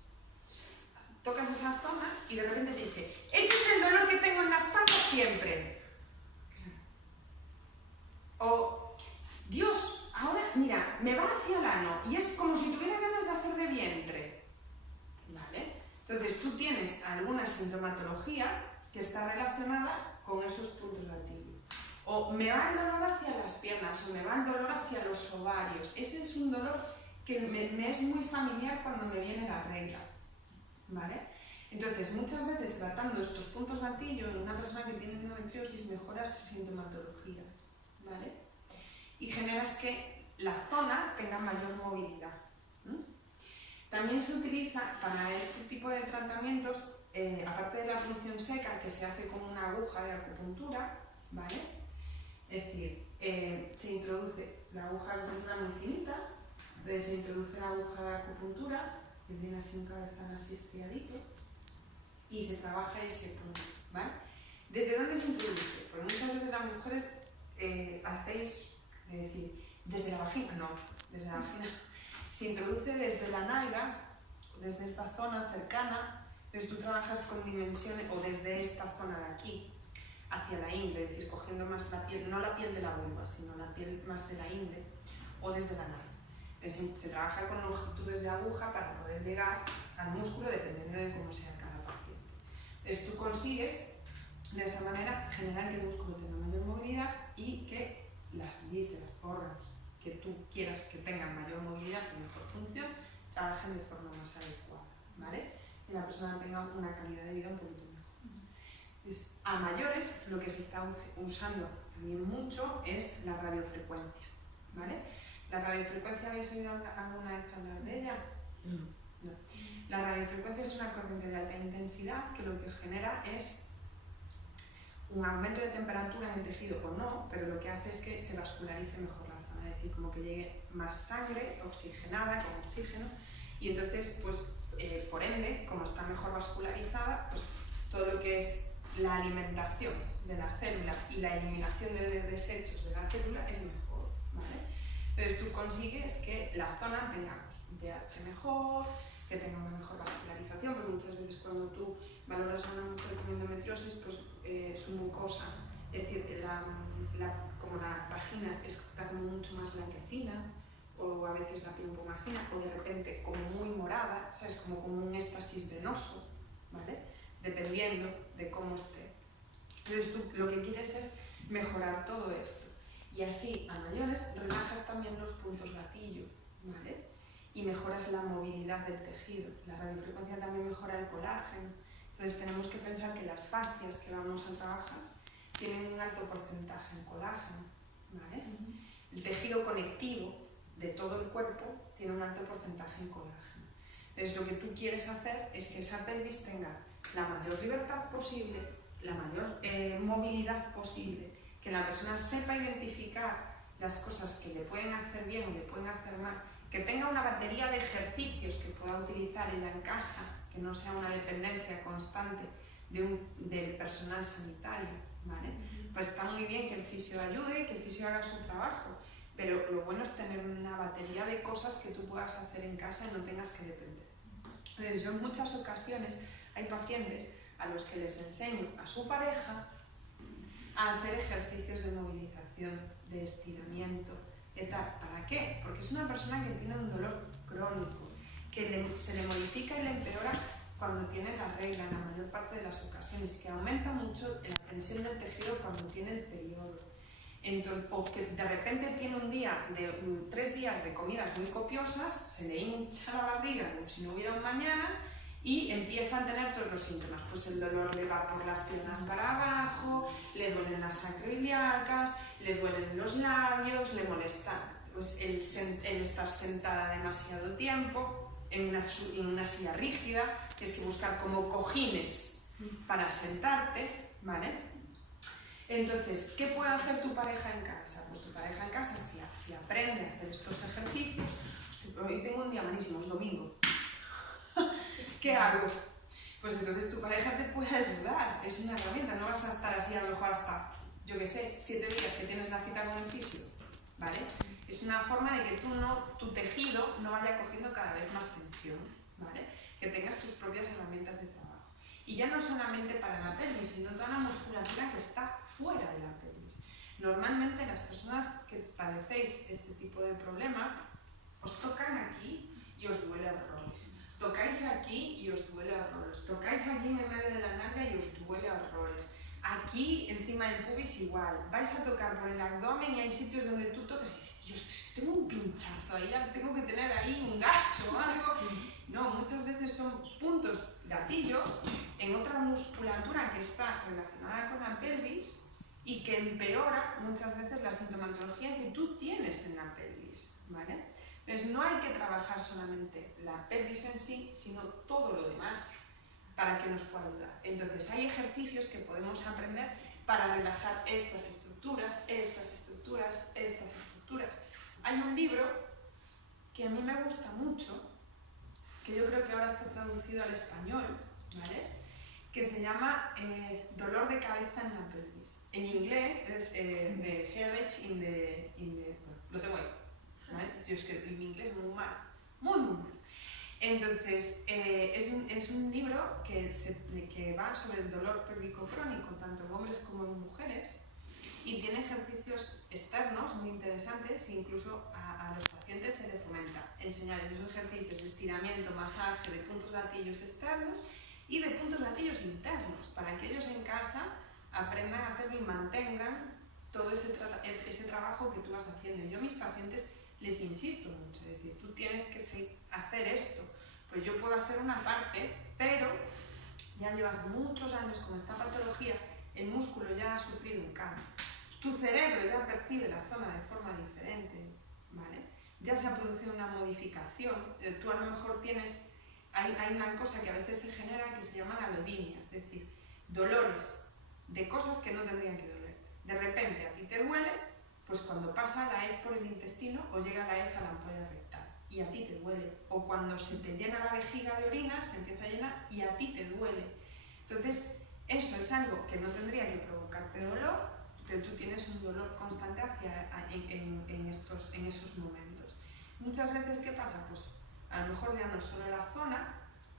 tocas esa zona y de repente te dice: ese es el dolor que tengo en la espalda siempre. O, Dios, ahora, mira, me va hacia el ano y es como si tuviera ganas de hacer de vientre. ¿Vale? Entonces tú tienes alguna sintomatología que está relacionada con esos puntos gatillo. O me va el dolor hacia las piernas, o me va el dolor hacia los ovarios. Ese es un dolor que me es muy familiar cuando me viene la regla. ¿Vale? Entonces, muchas veces tratando estos puntos gatillo en una persona que tiene endometriosis mejoras su sintomatología, ¿vale? Y generas que la zona tenga mayor movilidad. También se utiliza para este tipo de tratamientos, aparte de la punción seca que se hace con una aguja de acupuntura, ¿vale? Es decir, se introduce la aguja de acupuntura muy finita, se introduce la aguja de acupuntura, que viene así un cabezal así estriadito, y se trabaja ese punto, ¿vale? ¿Desde dónde se introduce? Porque muchas veces las mujeres hacéis, es decir, desde la vagina, no, desde la vagina. Se introduce desde la nalga, desde esta zona cercana, entonces tú trabajas con dimensiones, o desde esta zona de aquí, hacia la ingle, es decir, cogiendo más la piel, no la piel de la vulva, sino la piel más de la ingle, o desde la nalga. Se trabaja con longitudes de aguja para poder llegar al músculo dependiendo de cómo sea cada paciente. Entonces tú consigues de esa manera generar que el músculo tenga mayor movilidad y que las vísceras, órganos que tú quieras que tengan mayor movilidad y mejor función, trabajen de forma más adecuada, ¿vale? Que la persona tenga una calidad de vida un poquito mejor. Entonces, a mayores lo que se está usando también mucho es la radiofrecuencia, ¿vale? ¿La radiofrecuencia habéis oído alguna vez hablar de ella? No. La radiofrecuencia es una corriente de alta intensidad que lo que genera es un aumento de temperatura en el tejido o no, pero lo que hace es que se vascularice mejor la zona, es decir, como que llegue más sangre oxigenada con oxígeno y entonces, pues, por ende, como está mejor vascularizada, pues todo lo que es la alimentación de la célula y la eliminación de desechos de la célula es mejor, ¿vale? Entonces tú consigues que la zona tengamos un pH mejor, que tenga una mejor vascularización, porque muchas veces cuando tú valoras a una mujer con endometriosis, pues su mucosa, es decir, como la vagina está como mucho más blanquecina, o a veces la piel un poco más fina, o de repente como muy morada, ¿sabes? Como un éxtasis venoso, ¿vale? Dependiendo de cómo esté. Entonces tú lo que quieres es mejorar todo esto. Y así, a mayores, relajas también los puntos gatillo, ¿vale? Y mejoras la movilidad del tejido. La radiofrecuencia también mejora el colágeno. Entonces tenemos que pensar que las fascias que vamos a trabajar tienen un alto porcentaje en colágeno, ¿vale? El tejido conectivo de todo el cuerpo tiene un alto porcentaje en colágeno. Entonces lo que tú quieres hacer es que esa pelvis tenga la mayor libertad posible, la mayor movilidad posible, que la persona sepa identificar las cosas que le pueden hacer bien o le pueden hacer mal, que tenga una batería de ejercicios que pueda utilizar ella en casa, que no sea una dependencia constante del personal sanitario, ¿vale? Pues está muy bien que el fisio ayude, que el fisio haga su trabajo, pero lo bueno es tener una batería de cosas que tú puedas hacer en casa y no tengas que depender. Entonces yo en muchas ocasiones hay pacientes a los que les enseño a su pareja a hacer ejercicios de movilización, de estiramiento, de tal. ¿Para qué? Porque es una persona que tiene un dolor crónico, que se le modifica y le empeora cuando tiene la regla en la mayor parte de las ocasiones, que aumenta mucho la tensión del tejido cuando tiene el periodo. Entonces, o que de repente tiene un día de 3 días de comidas muy copiosas, se le hincha la barriga como si no hubiera un mañana y empieza a tener todos los síntomas. Pues el dolor le va por las piernas para abajo, le duelen las sacroiliacas, le duelen los labios, le molesta pues, el estar sentada demasiado tiempo en una silla rígida, tienes que buscar como cojines para sentarte, ¿vale? Entonces, ¿qué puede hacer tu pareja en casa? Pues tu pareja en casa, si aprende a hacer estos ejercicios, hoy tengo un día malísimo, es domingo, ¿qué hago? Pues entonces tu pareja te puede ayudar, es una herramienta, no vas a estar así a lo mejor hasta, yo qué sé, 7 días que tienes la cita con el fisio, ¿vale? Es una forma de que tu tejido no vaya cogiendo cada vez más tensión, ¿vale? Que tengas tus propias herramientas de trabajo. Y ya no solamente para la pelvis, sino toda la musculatura que está fuera de la pelvis. Normalmente las personas que padecéis este tipo de problema, os tocan aquí y os duele horrores. Tocáis aquí y os duele horrores. Tocáis aquí en el medio de la nalga y os duele horrores. Aquí encima del pubis igual. Vais a tocar por el abdomen y hay sitios donde tú tocas y dices, Dios, tengo un pinchazo ahí, tengo que tener ahí un gas o algo. No, muchas veces son puntos gatillo en otra musculatura que está relacionada con la pelvis y que empeora muchas veces la sintomatología que tú tienes en la pelvis, ¿vale? Entonces no hay que trabajar solamente la pelvis en sí, sino todo lo demás para que nos pueda ayudar. Entonces hay ejercicios que podemos aprender para relajar estas estructuras, estas estructuras, estas estructuras. Hay un libro que a mí me gusta mucho, que yo creo que ahora está traducido al español, ¿vale? Que se llama Dolor de cabeza en la pelvis. En inglés es The Headache in the lo tengo ahí, ¿vale? Yo es que mi inglés es muy mal, muy mal. Entonces, es un libro que va sobre el dolor pélvico crónico, tanto en hombres como en mujeres, y tiene ejercicios externos muy interesantes, e incluso a los pacientes se les fomenta enseñar esos ejercicios de estiramiento, masaje, de puntos gatillos externos y de puntos gatillos internos, para que ellos en casa aprendan a hacerlo y mantengan todo ese trabajo que tú vas haciendo. Yo a mis pacientes les insisto mucho, es decir, tú tienes que hacer esto, pues yo puedo hacer una parte, pero ya llevas muchos años con esta patología, el músculo ya ha sufrido un cambio, tu cerebro ya percibe la zona de forma diferente, ¿vale? Ya se ha producido una modificación, tú a lo mejor hay una cosa que a veces se genera que se llama alodinia, es decir, dolores de cosas que no tendrían que doler. De repente a ti te duele, pues cuando pasa la hez por el intestino o llega la hez a la ampolla rectal y a ti te duele. O cuando se te llena la vejiga de orina, se empieza a llenar y a ti te duele. Entonces, eso es algo que no tendría que provocarte dolor, pero tú tienes un dolor constante en esos momentos. Muchas veces, ¿qué pasa? Pues a lo mejor ya no es solo la zona,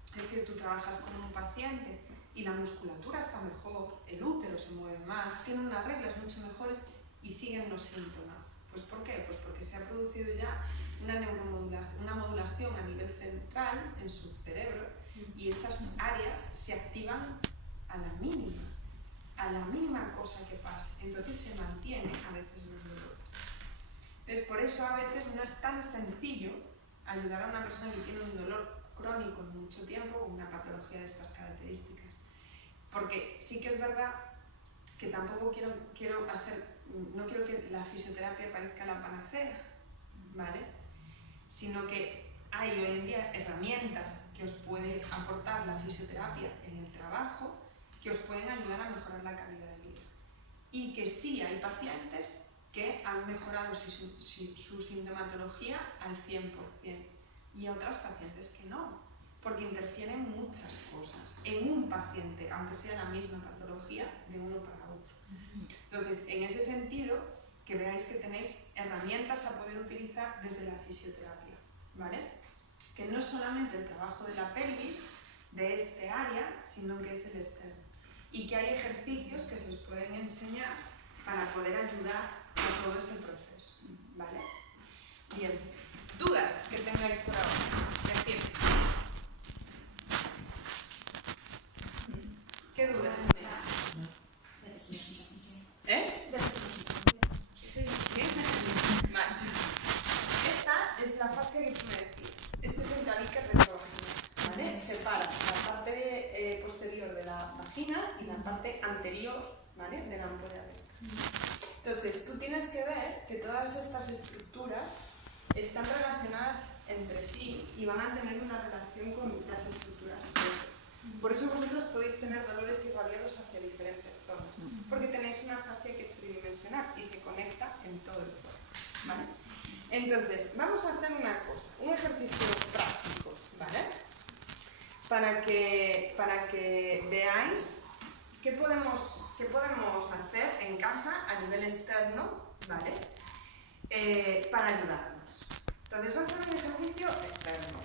es decir, tú trabajas con un paciente y la musculatura está mejor, el útero se mueve más, tiene unas reglas mucho mejores y siguen los síntomas. ¿Pues por qué? Pues porque se ha producido ya una modulación a nivel central en su cerebro y esas áreas se activan a la mínima. a la mínima cosa que pase. Entonces se mantiene a veces los dolores. Entonces por eso a veces no es tan sencillo ayudar a una persona que tiene un dolor crónico en mucho tiempo o una patología de estas características. Porque sí que es verdad que tampoco no quiero que la fisioterapia parezca la panacea, ¿vale? Sino que hay hoy en día herramientas que os puede aportar la fisioterapia en el trabajo que os pueden ayudar a mejorar la calidad de vida. Y que sí hay pacientes que han mejorado su sintomatología al 100%. Y otras pacientes que no, porque interfieren muchas cosas en un paciente, aunque sea la misma patología, de uno para otro. Entonces, en ese sentido, que veáis que tenéis herramientas a poder utilizar desde la fisioterapia, ¿vale? Que no es solamente el trabajo de la pelvis, de este área, sino que es el externo. Y que hay ejercicios que se os pueden enseñar para poder ayudar a todo ese proceso, ¿vale? Bien. ¿Dudas que tengáis por ahora? Decid. ¿Qué dudas tenéis? ¿Eh? Sí. Vale. Esta es la fascia que tú me decías. Este es el tabique retrógrado, ¿vale? Separa la parte posterior de la vagina y la parte anterior, ¿vale? De la ampolla recta. Entonces, tú tienes que ver que todas estas estructuras están relacionadas entre sí y van a tener una relación con las estructuras óseas. Por eso vosotros podéis tener dolores irradiados hacia diferentes zonas, porque tenéis una fascia que es tridimensional y se conecta en todo el cuerpo, ¿vale? Entonces, vamos a hacer una cosa, un ejercicio práctico, ¿vale? Para que veáis qué podemos hacer en casa a nivel externo, ¿vale? Para ayudarnos. Entonces va a ser un ejercicio externo,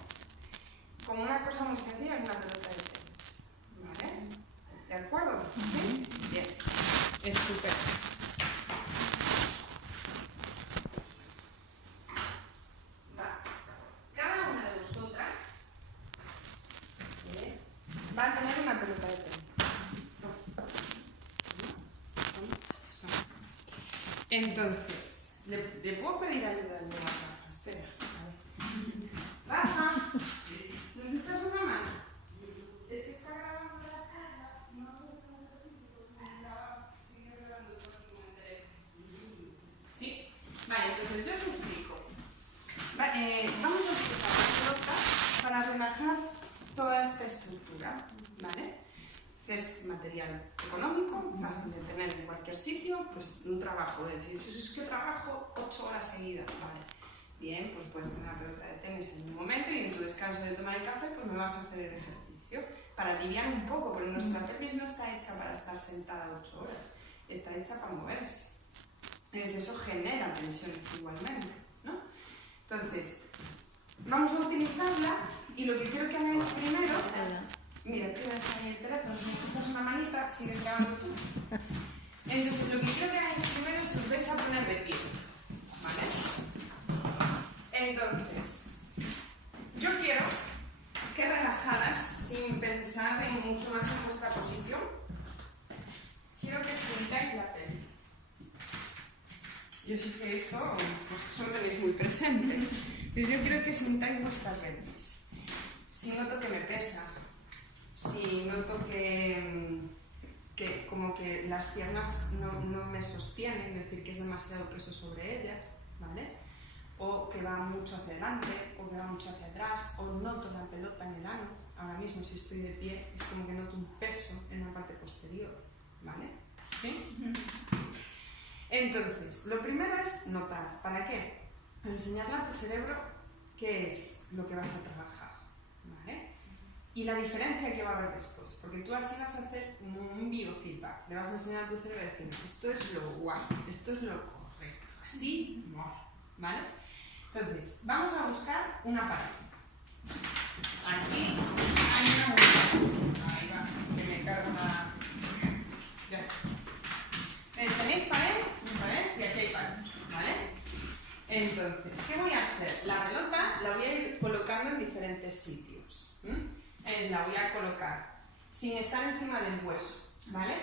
como una cosa muy sencilla en una pelota de tenis, ¿vale? ¿De acuerdo? ¿Sí? Bien. Estupendo. Vale. Cada una de vosotras va a tener una pelota de tenis. Entonces, ¿le puedo pedir ayuda al de Rafa? Espera, a ver. Rafa, ¿nos echas una mano? Es que está grabando la cara. No sé cómo sigue grabando todo el teléfono. ¿Sí? Vale, entonces yo os explico. Vamos a utilizar la pelota para relajar toda esta estructura, ¿vale? Es material económico, fácil de tener en cualquier sitio, pues un trabajo, es que trabajo 8 horas seguidas, vale. Bien, pues puedes tener una pelota de tenis en un momento y en tu descanso de tomar el café, pues me vas a hacer el ejercicio para aliviar un poco, porque nuestra pelvis no está hecha para estar sentada 8 horas, está hecha para moverse. Entonces eso genera tensiones igualmente, ¿no? Entonces, vamos a utilizarla y lo que quiero que hagáis primero... Mira, tienes ahí el teléfono, si necesitas una manita, sigues grabando tú. Entonces, lo que quiero que hagáis primero es os vais a poner de pie, ¿vale? Entonces, yo quiero que relajadas, sin pensar en mucho más en vuestra posición, quiero que sintáis la pelvis. Yo sé que esto, pues eso lo tenéis muy presente. Entonces, yo quiero que sintáis vuestra pelvis. Si noto que me pesa, si noto que como que las piernas no me sostienen, es decir, que es demasiado peso sobre ellas, ¿vale? O que va mucho hacia adelante, o que va mucho hacia atrás, o noto la pelota en el ano. Ahora mismo, si estoy de pie, es como que noto un peso en la parte posterior, ¿vale? ¿Sí? Entonces, lo primero es notar. ¿Para qué? Para enseñarle a tu cerebro qué es lo que vas a trabajar, ¿vale? Y la diferencia que va a haber después, porque tú así vas a hacer un biofeedback, le vas a enseñar a tu cerebro a decir, esto es lo guay, esto es lo correcto, así mola, ¿vale? Entonces, vamos a buscar una pared. Aquí hay una bolita, ahí va, que me carga la... ya está. ¿Tenéis pared? Y aquí hay pared, ¿vale? Entonces, ¿qué voy a hacer? La pelota la voy a ir colocando en diferentes sitios. La voy a colocar sin estar encima del hueso, ¿vale?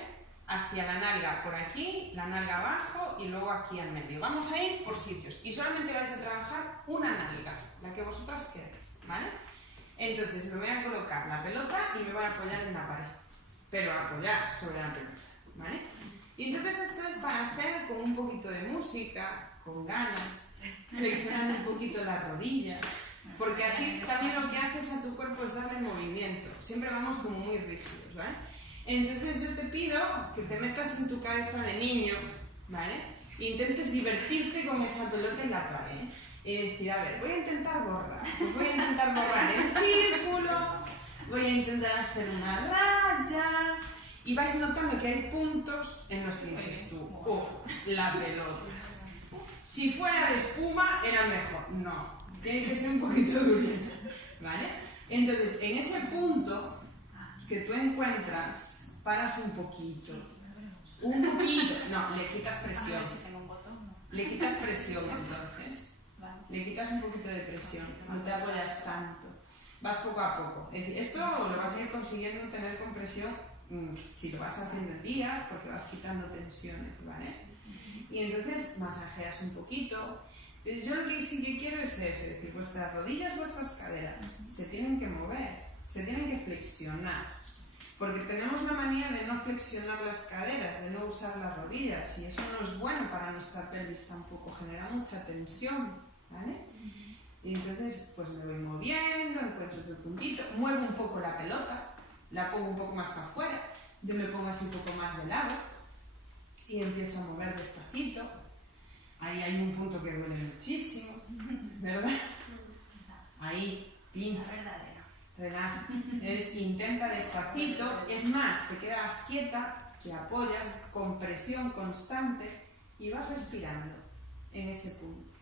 hacia la nalga por aquí, la nalga abajo y luego aquí al medio. Vamos a ir por sitios y solamente vais a trabajar una nalga, la que vosotras queráis, ¿vale? Entonces me voy a colocar la pelota y me voy a apoyar en la pared, pero apoyar sobre la pelota, ¿vale? Y entonces esto es para hacer con un poquito de música, con ganas, flexionando un poquito las rodillas, porque así también lo que haces a tu cuerpo es darle movimiento. Siempre vamos como muy rígidos, ¿vale? Entonces yo te pido que te metas en tu cabeza de niño, ¿vale? E intentes divertirte con esa pelota en la pared. Y decir, a ver, voy a intentar borrar. Pues voy a intentar borrar en círculos, voy a intentar hacer una raya. Y vais notando que hay puntos en los que dices tú, oh, la pelota. Si fuera de espuma era mejor. No, tiene que ser un poquito durita, ¿vale? Entonces, en ese punto que tú encuentras, paras un poquito, no, le quitas presión, le quitas presión entonces, le quitas un poquito de presión, no te apoyas tanto, vas poco a poco. Es decir, esto lo vas a ir consiguiendo tener con presión si lo vas haciendo en días, porque vas quitando tensiones, ¿vale? Y entonces masajeas un poquito. Entonces yo lo que sí que quiero es eso, es decir, vuestras rodillas, vuestras caderas se tienen que mover, se tienen que flexionar, porque tenemos la manía de no flexionar las caderas, de no usar las rodillas, y eso no es bueno para nuestra pelvis tampoco, genera mucha tensión, ¿vale? Y entonces pues me voy moviendo, encuentro otro puntito, muevo un poco la pelota, la pongo un poco más para afuera, yo me pongo así un poco más de lado y empiezo a mover despacito. Ahí hay un punto que duele muchísimo, ¿verdad? Ahí, pincha, relaja, intenta despacito, es más, te quedas quieta, te apoyas con presión constante y vas respirando en ese punto.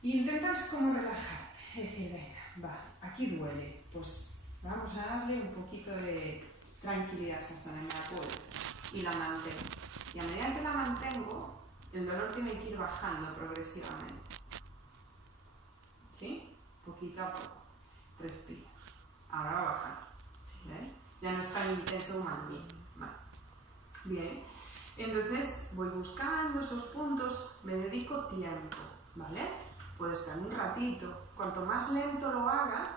Y intentas como relajarte, es decir, venga, va, aquí duele, pues vamos a darle un poquito de tranquilidad a esta zona, me apoyo y la mantengo. Y a medida que la mantengo, el dolor tiene que ir bajando progresivamente. ¿Sí? Poquito a poco. Respira. Ahora va bajando. ¿Vale? Ya no es tan intenso más bien. Vale. Bien. Entonces voy buscando esos puntos, me dedico tiempo. ¿Vale? Puedo estar un ratito. Cuanto más lento lo haga,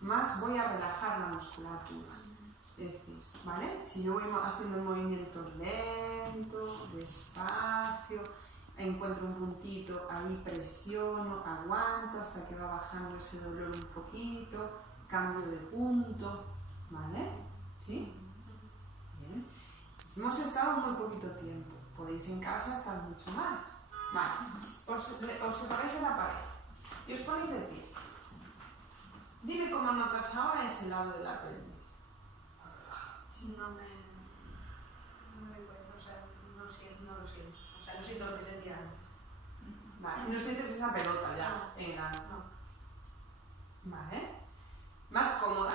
más voy a relajar la musculatura. Es decir, ¿vale? Si yo voy haciendo movimientos lentos, despacio, encuentro un puntito, ahí presiono, aguanto hasta que va bajando ese dolor un poquito, cambio de punto, ¿vale? ¿Sí? Bien. Hemos estado muy poquito tiempo, podéis en casa estar mucho más. Vale, os separáis en la pared y os ponéis de pie. Dime cómo notas ahora ese lado de la pelvis. No me encuentro, o sea, no lo siento, o sea, no siento lo que sentía antes. Vale, no sientes esa pelota ya en la... No. Vale. ¿Más cómoda?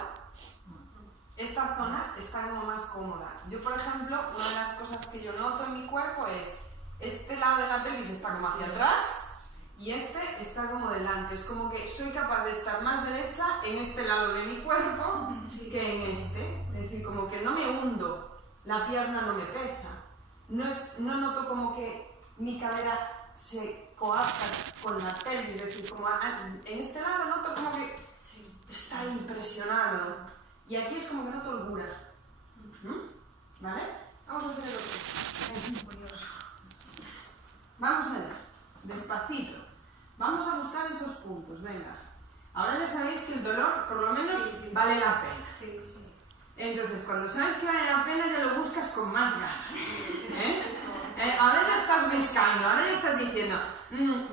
Esta zona está como más cómoda. Yo, por ejemplo, una de las cosas que yo noto en mi cuerpo es este lado de la pelvis está como hacia atrás y este está como delante. Es como que soy capaz de estar más derecha en este lado de mi cuerpo que en este. Es decir, como que no me hundo, la pierna no me pesa. No noto como que mi cadera se coapta con la pelvis. Es decir, como en este lado noto como que está impresionado. Y aquí es como que noto holgura. ¿Vale? Vamos a hacer el otro. Vamos allá, despacito. Vamos a buscar esos puntos, venga. Ahora ya sabéis que el dolor, por lo menos, vale la pena. Sí. Entonces, cuando sabes que vale la pena, ya lo buscas con más ganas. Ahora ya estás buscando, ahora ya estás diciendo,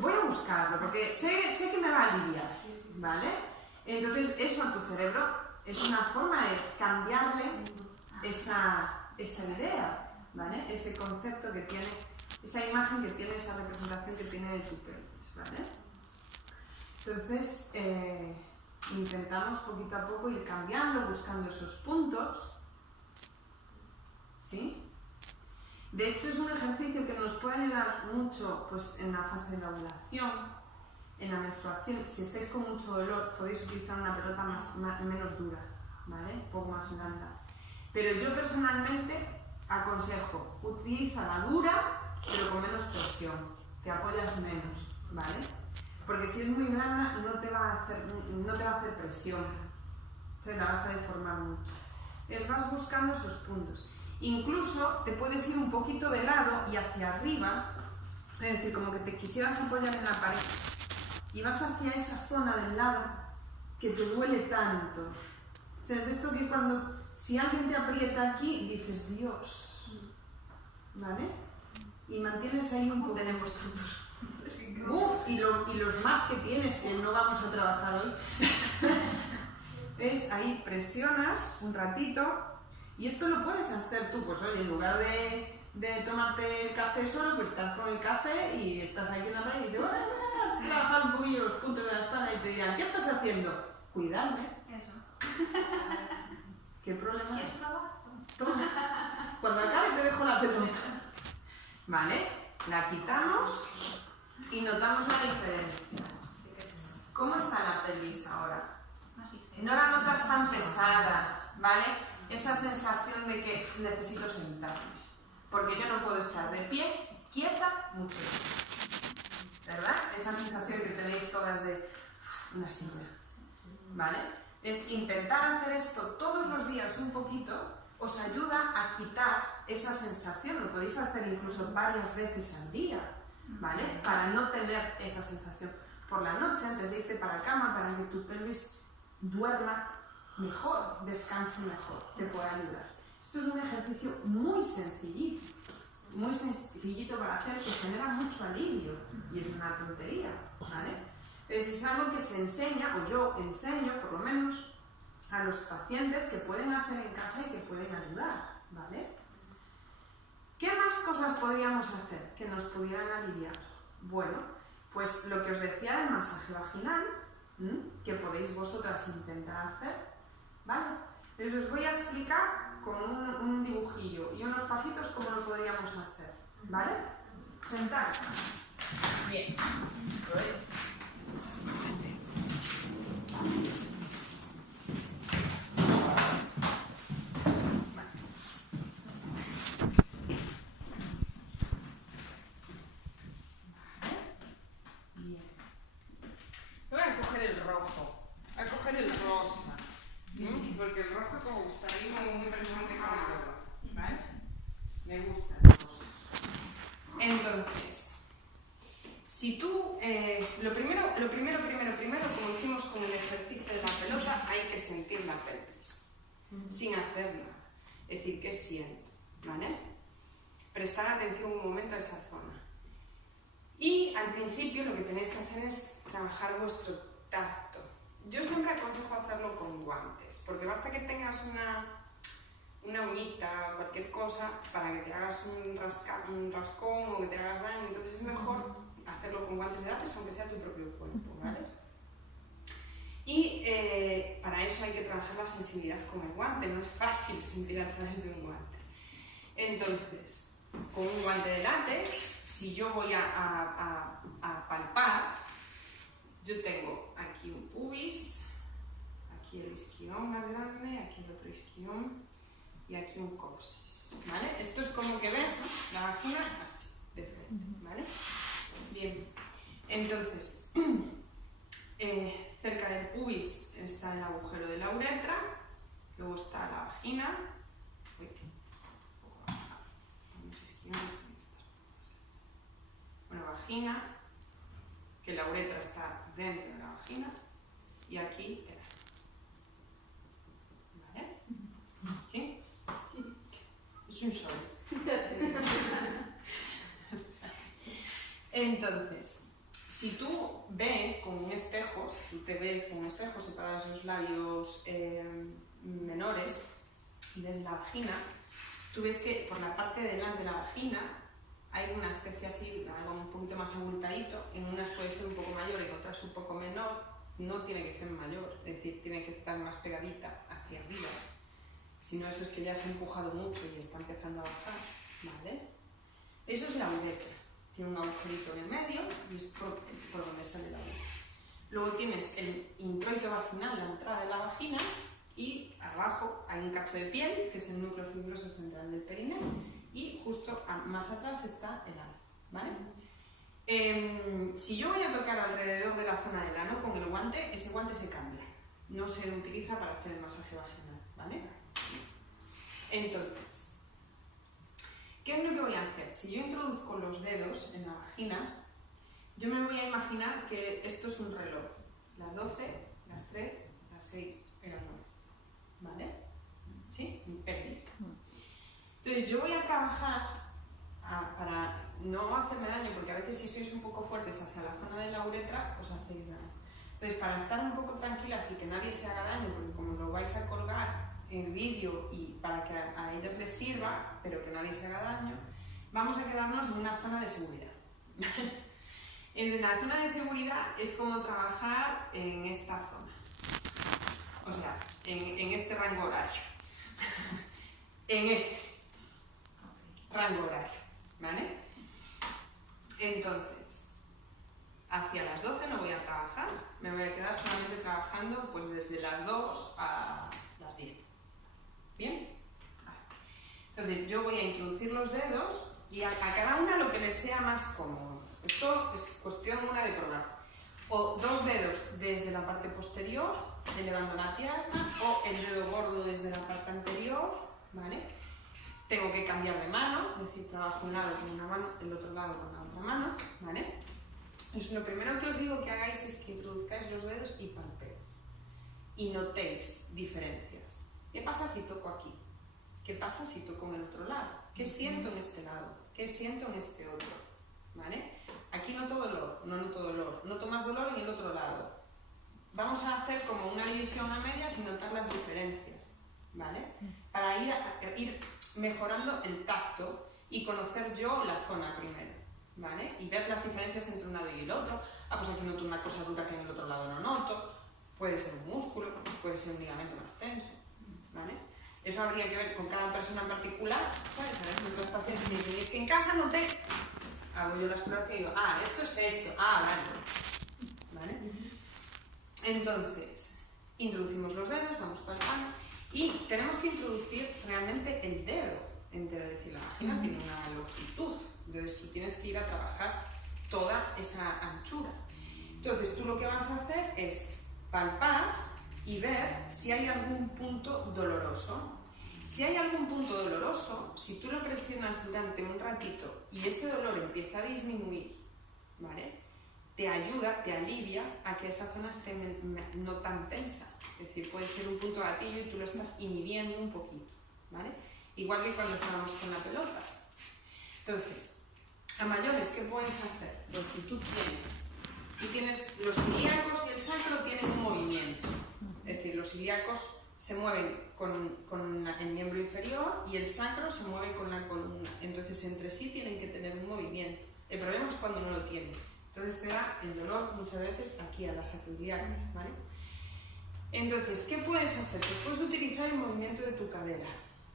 voy a buscarlo, porque sé que me va a aliviar, ¿vale? Entonces, eso a tu cerebro es una forma de cambiarle esa idea, ¿vale? Ese concepto que tiene, esa imagen que tiene, esa representación que tiene de tu pelvis, ¿vale? Entonces, intentamos poquito a poco ir cambiando, buscando esos puntos, ¿sí? De hecho, es un ejercicio que nos puede ayudar mucho pues, en la fase de la ovulación, en la menstruación. Si estáis con mucho dolor, podéis utilizar una pelota menos dura, ¿vale? Un poco más blanda. Pero yo personalmente aconsejo, utiliza la dura, pero con menos presión, te apoyas menos, ¿vale? Porque si es muy blanda no te va a hacer presión, se la vas a deformar mucho. Vas buscando esos puntos. Incluso te puedes ir un poquito de lado y hacia arriba, es decir, como que te quisieras apoyar en la pared y vas hacia esa zona del lado que te duele tanto. O sea, es de esto que si alguien te aprieta aquí, dices, Dios, ¿vale? Y mantienes ahí un poco. Tenemos tantos. Uf, y los más que tienes, que no vamos a trabajar hoy. ¿Ves? Ahí presionas un ratito y esto lo puedes hacer tú, pues oye, en lugar de tomarte el café solo, pues estás con el café y estás aquí en la pared y dices, bueno, voy a trabajar un poquillo los puntos de la espalda y te dirán, ¿qué estás haciendo? Cuidarme. Eso. ¿Qué problema? ¿Quieres probar? Toma. Cuando acabe te dejo la pelota. ¿Vale? La quitamos y notamos la diferencia. ¿Cómo está la pelvis ahora? No la notas tan pesada, ¿vale? Esa sensación de que necesito sentarme. Porque yo no puedo estar de pie, quieta, mucho tiempo. ¿Verdad? Esa sensación que tenéis todas de una silla. ¿Vale? Es intentar hacer esto todos los días un poquito, os ayuda a quitar esa sensación. Lo podéis hacer incluso varias veces al día, ¿vale? Para no tener esa sensación. Por la noche, antes de irte para la cama, para que tu pelvis duerma mejor, descanse mejor, te puede ayudar. Esto es un ejercicio muy sencillito para hacer, que genera mucho alivio y es una tontería, ¿vale? Es algo que se enseña, o yo enseño por lo menos, a los pacientes que pueden hacer en casa y que pueden ayudar, ¿vale? ¿Qué más cosas podríamos hacer que nos pudieran aliviar? Bueno, pues lo que os decía del masaje vaginal, que podéis vosotras intentar hacer, ¿vale? Entonces os voy a explicar con un dibujillo y unos pasitos cómo lo podríamos hacer, ¿vale? Sentar. Bien. Voy a coger el rojo, a coger el rosa, porque el rojo como que está ahí muy presente con el color, ¿vale? Me gusta el rosa. Entonces, si tú, lo primero, como hicimos con el ejercicio de la pelota, hay que sentir la pelvis, sin hacer nada. Es decir, ¿qué siento? ¿Vale? Prestar atención un momento a esa zona. Y al principio lo que tenéis que hacer es trabajar vuestro tacto. Yo siempre aconsejo hacerlo con guantes, porque basta que tengas una uñita o cualquier cosa para que te hagas un rascón o que te hagas daño, entonces es mejor hacerlo con guantes de látex, aunque sea tu propio cuerpo, ¿vale? Y para eso hay que trabajar la sensibilidad con el guante, no es fácil sentir a través de un guante. Entonces, con un guante de látex, si yo voy a palpar, yo tengo aquí un pubis, aquí el isquión más grande, aquí el otro isquión y aquí un coxis, ¿vale? Esto es como que ves la vagina así, de frente, ¿vale? Bien, entonces, cerca del pubis está el agujero de la uretra, luego está la vagina, bueno, vagina, que la uretra está dentro de la vagina, y aquí el ano. ¿Vale? ¿Sí? Sí. Es un sol. Entonces, si tú ves con un espejo, si tú te ves con un espejo, separas los labios menores y ves la vagina, tú ves que por la parte de delante de la vagina hay una especie así, algo un poquito más abultadito, en unas puede ser un poco mayor y en otras un poco menor, no tiene que ser mayor, es decir, tiene que estar más pegadita hacia arriba, si no eso es que ya se ha empujado mucho y está empezando a bajar, ¿vale? Eso es la uretra, tiene un agujerito en el medio y es por donde sale la uretra. Luego tienes el introito vaginal, la entrada de la vagina, y abajo hay un cacho de piel, que es el núcleo fibroso central del perineo, y justo más atrás está el ano, ¿vale? Si yo voy a tocar alrededor de la zona del ano con el guante, ese guante se cambia, no se utiliza para hacer el masaje vaginal, ¿vale? Entonces, ¿qué es lo que voy a hacer? Si yo introduzco los dedos en la vagina, yo me voy a imaginar que esto es un reloj, las 12, las 3, las 6 y las 9, ¿vale? ¿Sí? Mi pelvis. Entonces yo voy a trabajar para no hacerme daño, porque a veces si sois un poco fuertes hacia la zona de la uretra, os hacéis daño. Entonces para estar un poco tranquilas y que nadie se haga daño, porque como lo vais a colgar en vídeo y para que a ellas les sirva, pero que nadie se haga daño, vamos a quedarnos en una zona de seguridad. En la zona de seguridad es como trabajar en esta zona, o sea, en este rango horario, en este rango horario, ¿vale? Entonces, hacia las 12 no voy a trabajar, me voy a quedar solamente trabajando pues desde las 2 a las 10. ¿Bien? Entonces yo voy a introducir los dedos y a cada una lo que les sea más cómodo. Esto es cuestión una de probar. O 2 dedos desde la parte posterior, elevando la pierna, o el dedo gordo desde la parte anterior, ¿vale? Tengo que cambiar de mano, es decir, trabajo un lado con una mano, el otro lado con la otra mano, ¿vale? Entonces lo primero que os digo que hagáis es que introduzcáis los dedos y palpéis. Y notéis diferencias. ¿Qué pasa si toco aquí? ¿Qué pasa si toco en el otro lado? ¿Qué siento en este lado? ¿Qué siento en este otro? ¿Vale? Aquí noto dolor, no noto dolor. Noto más dolor en el otro lado. Vamos a hacer como una división a medias y notar las diferencias, ¿vale? Para ir mejorando el tacto y conocer yo la zona primero, ¿vale? Y ver las diferencias entre un lado y el otro. Ah, pues aquí noto una cosa dura que en el otro lado no noto. Puede ser un músculo, puede ser un ligamento más tenso, ¿vale? Eso habría que ver con cada persona en particular, ¿sabes? A ver, muchos pacientes me dicen, es que en casa noté. Hago yo la exploración y digo, ah, esto es esto, ah, vale. ¿Vale? Entonces, introducimos los dedos, vamos palpando y tenemos que introducir realmente el dedo entero, es decir, la vagina tiene una longitud, entonces tú tienes que ir a trabajar toda esa anchura. Entonces tú lo que vas a hacer es palpar y ver si hay algún punto doloroso. Si hay algún punto doloroso, si tú lo presionas durante un ratito y ese dolor empieza a disminuir, ¿vale? Te ayuda, te alivia a que esa zona esté no tan tensa. Es decir, puede ser un punto gatillo y tú lo estás inhibiendo un poquito, ¿vale? Igual que cuando estábamos con la pelota. Entonces, a mayores, ¿qué puedes hacer? Pues si tú tienes los ilíacos y el sacro tienen un movimiento. Es decir, los ilíacos se mueven con el miembro inferior y el sacro se mueve con la columna. Entonces, entre sí tienen que tener un movimiento. El problema es cuando no lo tienen. Entonces te da el dolor muchas veces aquí a las sacroiliacas, ¿vale? Entonces, ¿qué puedes hacer? Pues puedes utilizar el movimiento de tu cadera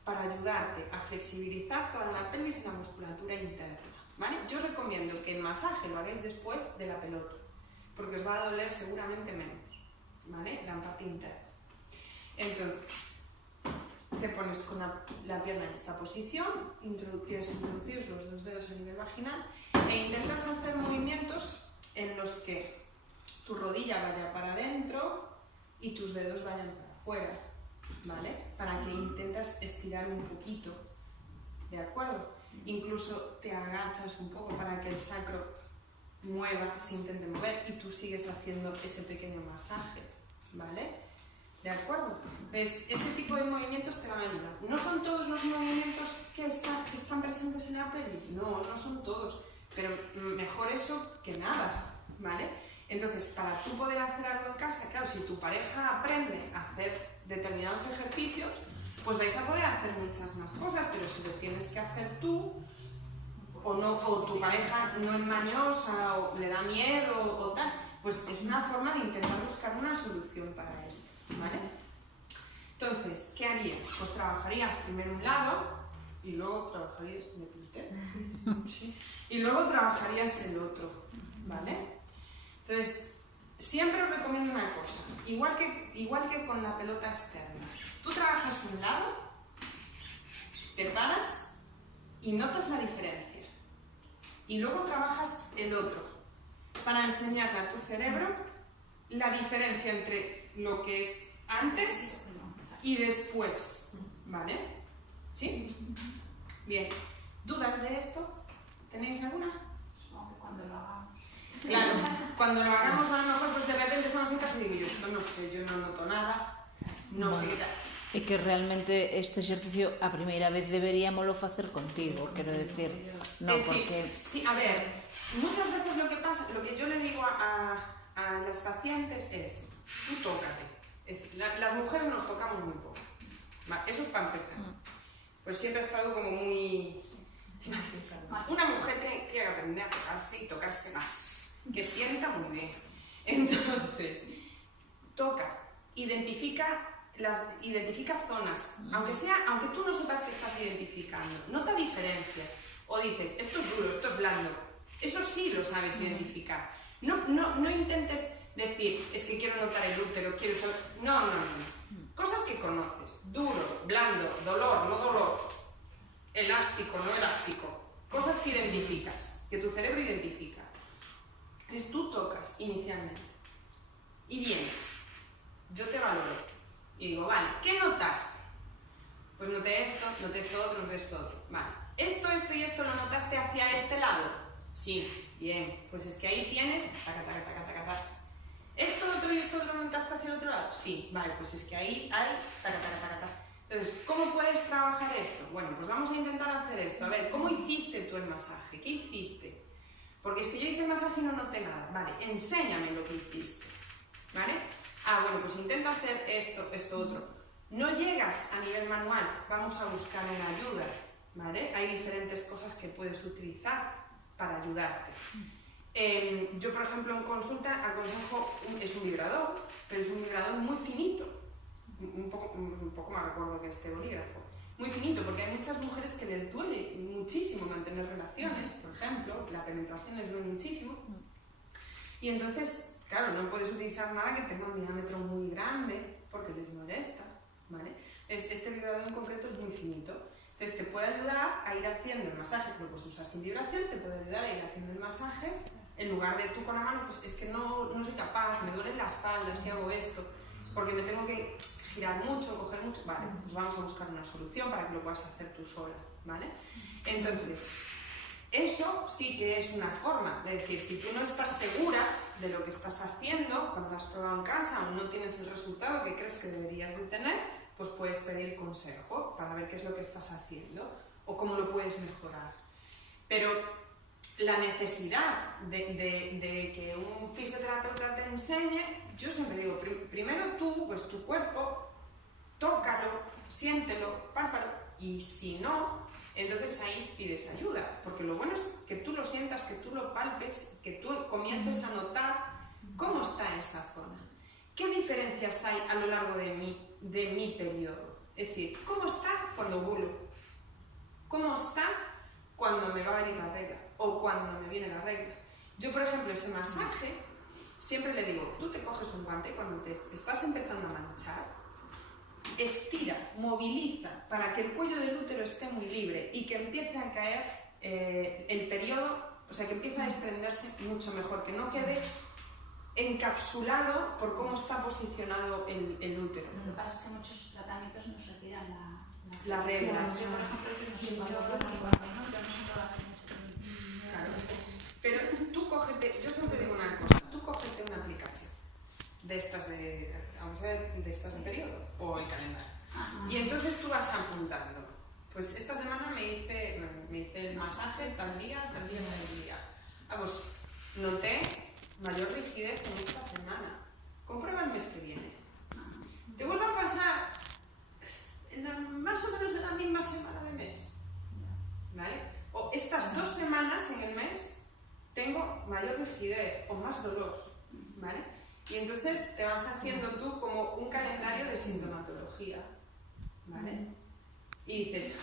para ayudarte a flexibilizar toda la pelvis y la musculatura interna, ¿vale? Yo os recomiendo que el masaje lo hagáis después de la pelota, porque os va a doler seguramente menos, ¿vale? La parte interna. Entonces, te pones con la pierna en esta posición, tienes introducidos los 2 dedos a nivel vaginal e intentas hacer movimientos en los que tu rodilla vaya para adentro y tus dedos vayan para afuera, ¿vale? Para que intentas estirar un poquito, ¿de acuerdo? Incluso te agachas un poco para que el sacro se intente mover y tú sigues haciendo ese pequeño masaje, ¿vale? ¿De acuerdo? ¿Ves? Ese tipo de movimientos te van a ayudar. ¿No son todos los movimientos que están presentes en la pelvis? No, no son todos, pero mejor eso que nada, ¿vale? Entonces, para tú poder hacer algo en casa, claro, si tu pareja aprende a hacer determinados ejercicios, pues vais a poder hacer muchas más cosas, pero si lo tienes que hacer tú, o tu pareja no es mañosa, o le da miedo, o tal, pues es una forma de intentar buscar una solución para esto, ¿vale? Entonces, ¿qué harías? Pues trabajarías primero un lado, y luego trabajarías, ¿me pinté? Sí. Y luego trabajarías el otro, ¿vale? Entonces, siempre os recomiendo una cosa, igual que con la pelota externa. Tú trabajas un lado, te paras y notas la diferencia. Y luego trabajas el otro, para enseñarle a tu cerebro la diferencia entre lo que es antes y después, ¿vale? ¿Sí? Bien. ¿Dudas de esto? ¿Tenéis alguna? Supongo que cuando lo hagamos. Claro, cuando lo hagamos a lo mejor pues de repente estamos en casa y digo yo, esto no sé, yo no noto nada, no sé qué tal. E que realmente este exercicio a primeira vez deberíamoslo facer contigo, quero decir, no, Es decir, porque... sí, a ver, muchas veces lo que pasa, lo que yo le digo a las pacientes es, tú tócate. Es decir, las mujeres nos tocamos muy poco. Vale, eso es para empezar. Pues siempre ha estado como muy... Una mujer tiene que aprender a tocarse y tocarse más, que sienta muy bien. Entonces, toca, identifica zonas, aunque tú no sepas qué estás identificando, nota diferencias, o dices, esto es duro, esto es blando, eso sí lo sabes identificar. No intentes decir, es que quiero notar el útero, quiero saber... No. Cosas que conoces, duro, blando, dolor, no dolor, elástico, no elástico, cosas que identificas, que tu cerebro identifica. Entonces tú tocas inicialmente y vienes, yo te valoro. Y digo, vale, ¿qué notaste? Pues noté esto otro. Vale, esto y esto lo notaste hacia este lado. Sí, bien, pues es que ahí tienes taca. Esto otro y esto lo notaste hacia el otro lado. Sí, vale, pues es que ahí hay taca. Entonces, ¿cómo puedes trabajar esto? Bueno, pues vamos a intentar hacer esto. A ver, ¿cómo hiciste tú el masaje? ¿Qué hiciste? Porque es que yo hice el masaje y no noté nada. Vale, enséñame lo que hiciste. ¿Vale? Bueno, pues intenta hacer esto, otro. No llegas a nivel manual, vamos a buscar en ayuda, ¿vale? Hay diferentes cosas que puedes utilizar para ayudarte. Yo, por ejemplo, en consulta aconsejo, es un vibrador, pero es un vibrador muy finito, un poco más recuerdo que este bolígrafo, muy finito, porque hay muchas mujeres que les duele muchísimo mantener relaciones, por ejemplo, la penetración les duele muchísimo, y entonces... Claro, no puedes utilizar nada que tenga un diámetro muy grande porque les molesta, ¿vale? Este vibrador en concreto es muy finito, entonces te puede ayudar a ir haciendo el masaje, pero pues usas sin vibración, te puede ayudar a ir haciendo el masaje, en lugar de tú con la mano, pues es que no soy capaz, me duele la espalda si hago esto, porque me tengo que girar mucho, coger mucho, vale, pues vamos a buscar una solución para que lo puedas hacer tú sola, ¿vale? Entonces, eso sí que es una forma de decir, si tú no estás segura de lo que estás haciendo, cuando lo has probado en casa o no tienes el resultado que crees que deberías de tener, pues puedes pedir consejo para ver qué es lo que estás haciendo o cómo lo puedes mejorar. Pero la necesidad de que un fisioterapeuta te enseñe, yo siempre digo, primero tú, pues tu cuerpo, tócalo, siéntelo, pálpalo, y si no, entonces ahí pides ayuda, porque lo bueno es que tú lo sientas, que tú lo palpes, que tú comiences a notar cómo está esa zona. ¿Qué diferencias hay a lo largo de mi periodo? Es decir, ¿cómo está cuando ovulo? ¿Cómo está cuando me va a venir la regla? O cuando me viene la regla. Yo, por ejemplo, ese masaje, siempre le digo, tú te coges un guante cuando te estás empezando a manchar, estira, moviliza para que el cuello del útero esté muy libre y que empiece a caer el periodo, o sea, que empiece a desprenderse mucho mejor, que no quede encapsulado por cómo está posicionado el útero. Lo que pasa es que muchos tratamientos nos retiran las reglas. Yo, por ejemplo, yo no suelo hacer mucho tiempo. Claro. Pero tú cógete, yo siempre digo una cosa, tú cógete una aplicación de estas aunque sea de estas de periodo, o el calendario. Y entonces tú vas apuntando. Pues esta semana me hice el masaje tal día. Pues noté mayor rigidez en esta semana. Comprueba el mes que viene. Te vuelve a pasar más o menos en la misma semana de mes. ¿Vale? O estas 2 semanas en el mes tengo mayor rigidez o más dolor. ¿Vale? Y entonces te vas haciendo tú como un calendario de sintomatología, ¿vale? Y dices,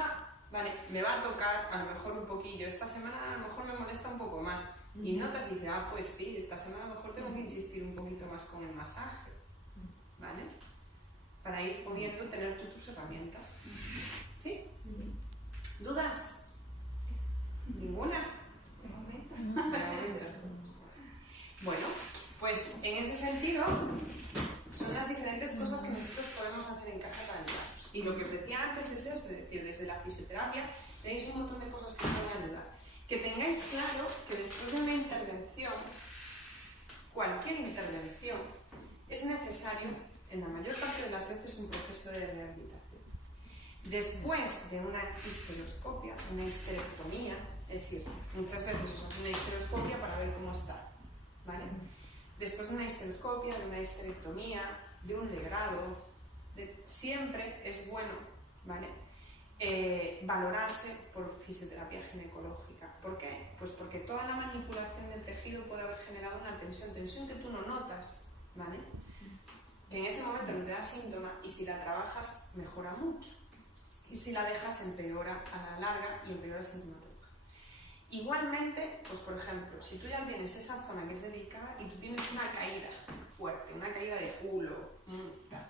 vale, me va a tocar a lo mejor un poquillo, esta semana a lo mejor me molesta un poco más, y notas y dices, pues sí, esta semana a lo mejor tengo que insistir un poquito más con el masaje, ¿vale? Para ir pudiendo tener tú tus herramientas. ¿Sí? ¿Dudas? ¿Ninguna? De momento. Bueno, pues en ese sentido son las diferentes cosas que nosotros podemos hacer en casa para ayudarnos. Y lo que os decía antes es eso, es decir, desde la fisioterapia tenéis un montón de cosas que os pueden ayudar. Que tengáis claro que después de una intervención, cualquier intervención, es necesario, en la mayor parte de las veces, un proceso de rehabilitación. Después de una histeroscopia, una histerectomía, es decir, muchas veces os hace una histeroscopia para ver cómo está, ¿vale? Después de una histeroscopia, de una histerectomía, de un legrado, siempre es bueno, ¿vale? Valorarse por fisioterapia ginecológica. ¿Por qué? Pues porque toda la manipulación del tejido puede haber generado una tensión que tú no notas, ¿vale? Que en ese momento no te da síntoma y si la trabajas mejora mucho. Y si la dejas empeora a la larga y empeora sintomatología. Igualmente, pues por ejemplo, si tú ya tienes esa zona que es delicada y tú tienes una caída fuerte, una caída de culo, tal,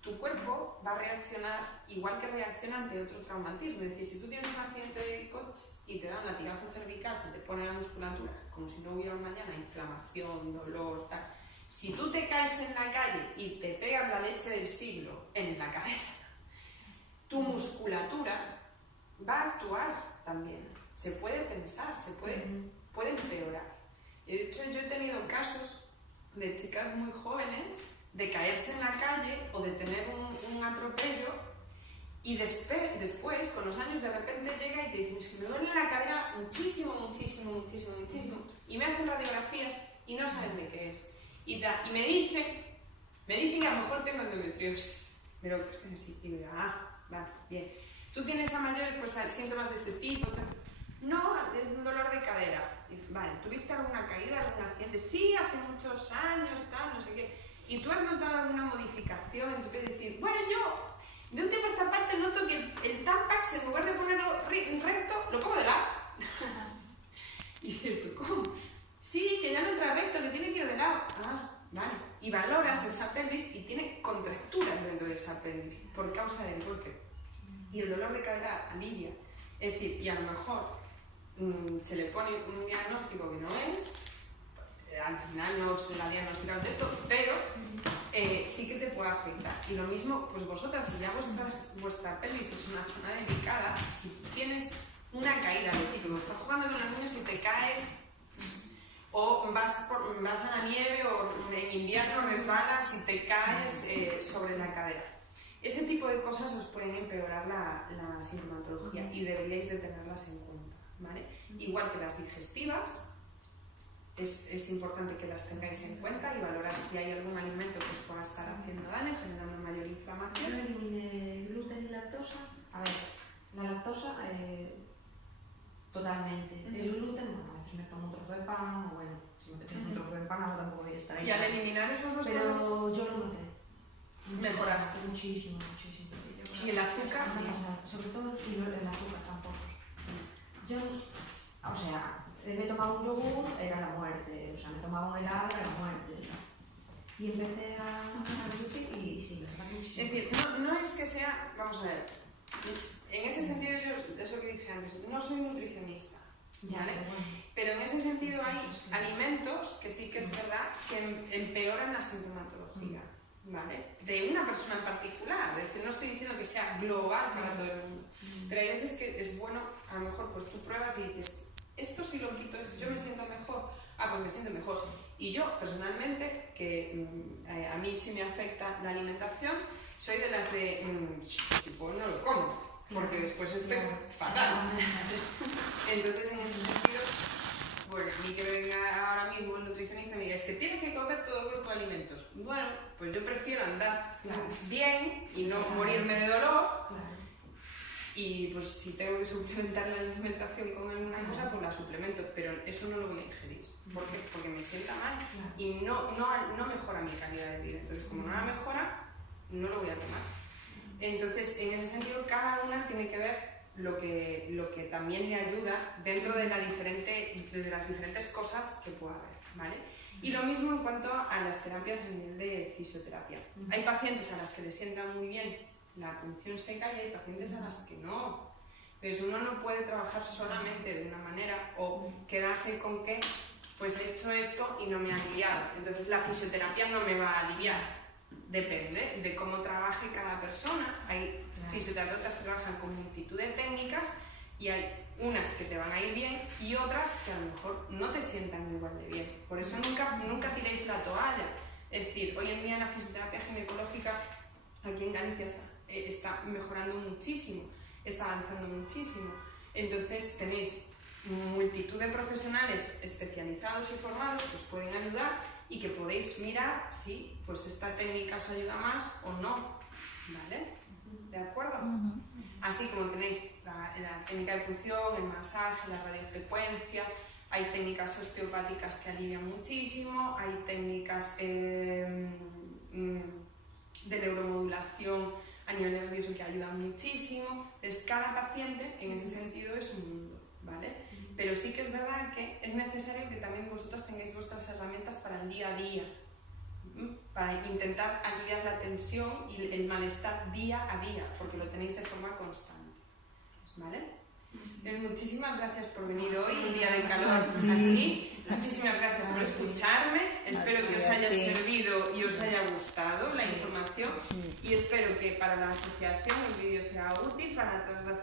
tu cuerpo va a reaccionar igual que reacciona ante otro traumatismo. Es decir, si tú tienes un accidente de coche y te da un latigazo cervical, se te pone la musculatura, como si no hubiera un mañana, inflamación, dolor, tal. Si tú te caes en la calle y te pegas la leche del siglo en la cadera, tu musculatura va a actuar también. Se puede tensar, puede empeorar. De hecho, yo he tenido casos de chicas muy jóvenes de caerse en la calle o de tener un atropello y después, con los años, de repente llega y te dice, es que me duele la cadera muchísimo, y me hacen radiografías y no saben de qué es. Y me dicen que a lo mejor tengo endometriosis, pero es que sí, digo, vale, bien. ¿Tú tienes a mayores pues, síntomas de este tipo? No, es un dolor de cadera. Vale, ¿tuviste alguna caída, algún accidente? Sí, hace muchos años, tal, no sé qué. ¿Y tú has notado alguna modificación? Y tú puedes decir, bueno, yo de un tiempo a esta parte noto que el Tampax, en lugar de ponerlo recto, lo pongo de lado. Y dices tú, ¿cómo? Sí, que ya no entra recto, que tiene que ir de lado. Vale. Y valoras esa pelvis y tiene contracturas dentro de esa pelvis por causa del golpe. Y el dolor de cadera alivia. Es decir, y a lo mejor se le pone un diagnóstico que no es, al final no se le ha diagnosticado de esto, pero sí que te puede afectar. Y lo mismo, pues vosotras, si ya vuestra pelvis es una zona delicada, si tienes una caída, lo típico, estás jugando con los niños y te caes, o vas a la nieve, o en invierno resbalas y te caes sobre la cadera. Ese tipo de cosas os pueden empeorar la sintomatología y deberíais de tenerlas en cuenta, ¿vale? Igual que las digestivas, es importante que las tengáis en cuenta y valorar si hay algún alimento que os pueda estar haciendo daño, generando mayor inflamación. Yo eliminé gluten y lactosa. A ver, la lactosa totalmente. El gluten, bueno, a veces me tomo un trozo de pan, o bueno, si me apetece un trozo de pan, ahora tampoco voy a estar ahí. Y al eliminar esas dos pero cosas, yo lo noté. mejoraste. Muchísimo. ¿Y el azúcar? Sobre todo el azúcar tampoco. Yo, o sea, me tomaba un yogur, era la muerte. O sea, me tomaba un helado, era la muerte. Y empecé a reducir y sí, me parece muchísimo. Es decir, no es que sea, vamos a ver, en ese sentido yo, es lo que dije antes, no soy nutricionista, ¿vale? Pero en ese sentido hay alimentos que sí que es verdad que empeoran la sintomatología, ¿vale? De una persona en particular, es decir, no estoy diciendo que sea global para todo el mundo, pero hay veces que es bueno, a lo mejor pues tú pruebas y dices, esto si lo quito, yo me siento mejor, pues me siento mejor. Y yo personalmente, que a mí sí me afecta la alimentación, soy de las de, si puedo no lo como, porque después estoy fatal. Entonces en ese sentido, bueno, a mí que me venga ahora mismo un nutricionista y me diga, es que tienes que comer todo grupo de alimentos. Bueno, pues yo prefiero andar bien y no morirme de dolor. Y pues si tengo que suplementar la alimentación con alguna cosa, pues la suplemento, pero eso no lo voy a ingerir. ¿Por qué? Porque me sienta mal y no mejora mi calidad de vida. Entonces, como no la mejora, no lo voy a tomar. Entonces, en ese sentido, cada una tiene que ver lo que también le ayuda dentro de las diferentes cosas que pueda haber, ¿vale? Y lo mismo en cuanto a las terapias a nivel de fisioterapia. Hay pacientes a las que les sienta muy bien la punción seca y hay pacientes a las que no. Entonces uno no puede trabajar solamente de una manera o quedarse con que pues he hecho esto y no me ha aliviado. Entonces la fisioterapia no me va a aliviar. Depende de cómo trabaje cada persona. Hay fisioterapeutas que trabajan con multitud de técnicas y hay unas que te van a ir bien y otras que a lo mejor no te sientan igual de bien. Por eso nunca tiréis la toalla. Es decir, hoy en día la fisioterapia ginecológica aquí en Galicia está mejorando muchísimo, está avanzando muchísimo. Entonces tenéis multitud de profesionales especializados y formados que os pueden ayudar y que podéis mirar si pues esta técnica os ayuda más o no, ¿vale? ¿De acuerdo? Así como tenéis la técnica de punción, el masaje, la radiofrecuencia, hay técnicas osteopáticas que alivian muchísimo, hay técnicas de neuromodulación a nivel nervioso que ayudan muchísimo. Entonces, cada paciente en ese sentido es un mundo, ¿vale? Pero sí que es verdad que es necesario que también vosotras tengáis vuestras herramientas para el día a día, para intentar aliviar la tensión y el malestar día a día, porque lo tenéis de forma constante, ¿vale? Muchísimas gracias por venir hoy, un día de calor así. Muchísimas gracias por escucharme. Espero que os haya servido y os haya gustado la información y espero que para la asociación el vídeo sea útil para todas las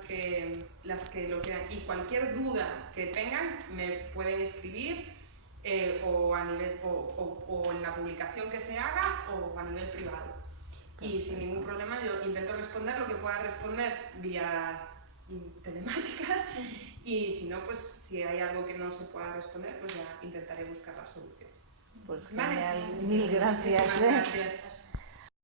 que lo quieran. Y cualquier duda que tengan me pueden escribir o en la publicación que se haga o a nivel privado. Y sin ningún problema yo intento responder lo que pueda responder vía telemática y si no, pues si hay algo que no se pueda responder, pues ya intentaré buscar la solución. Pues ¿Vale? genial, mil gracias. Muchísimas gracias.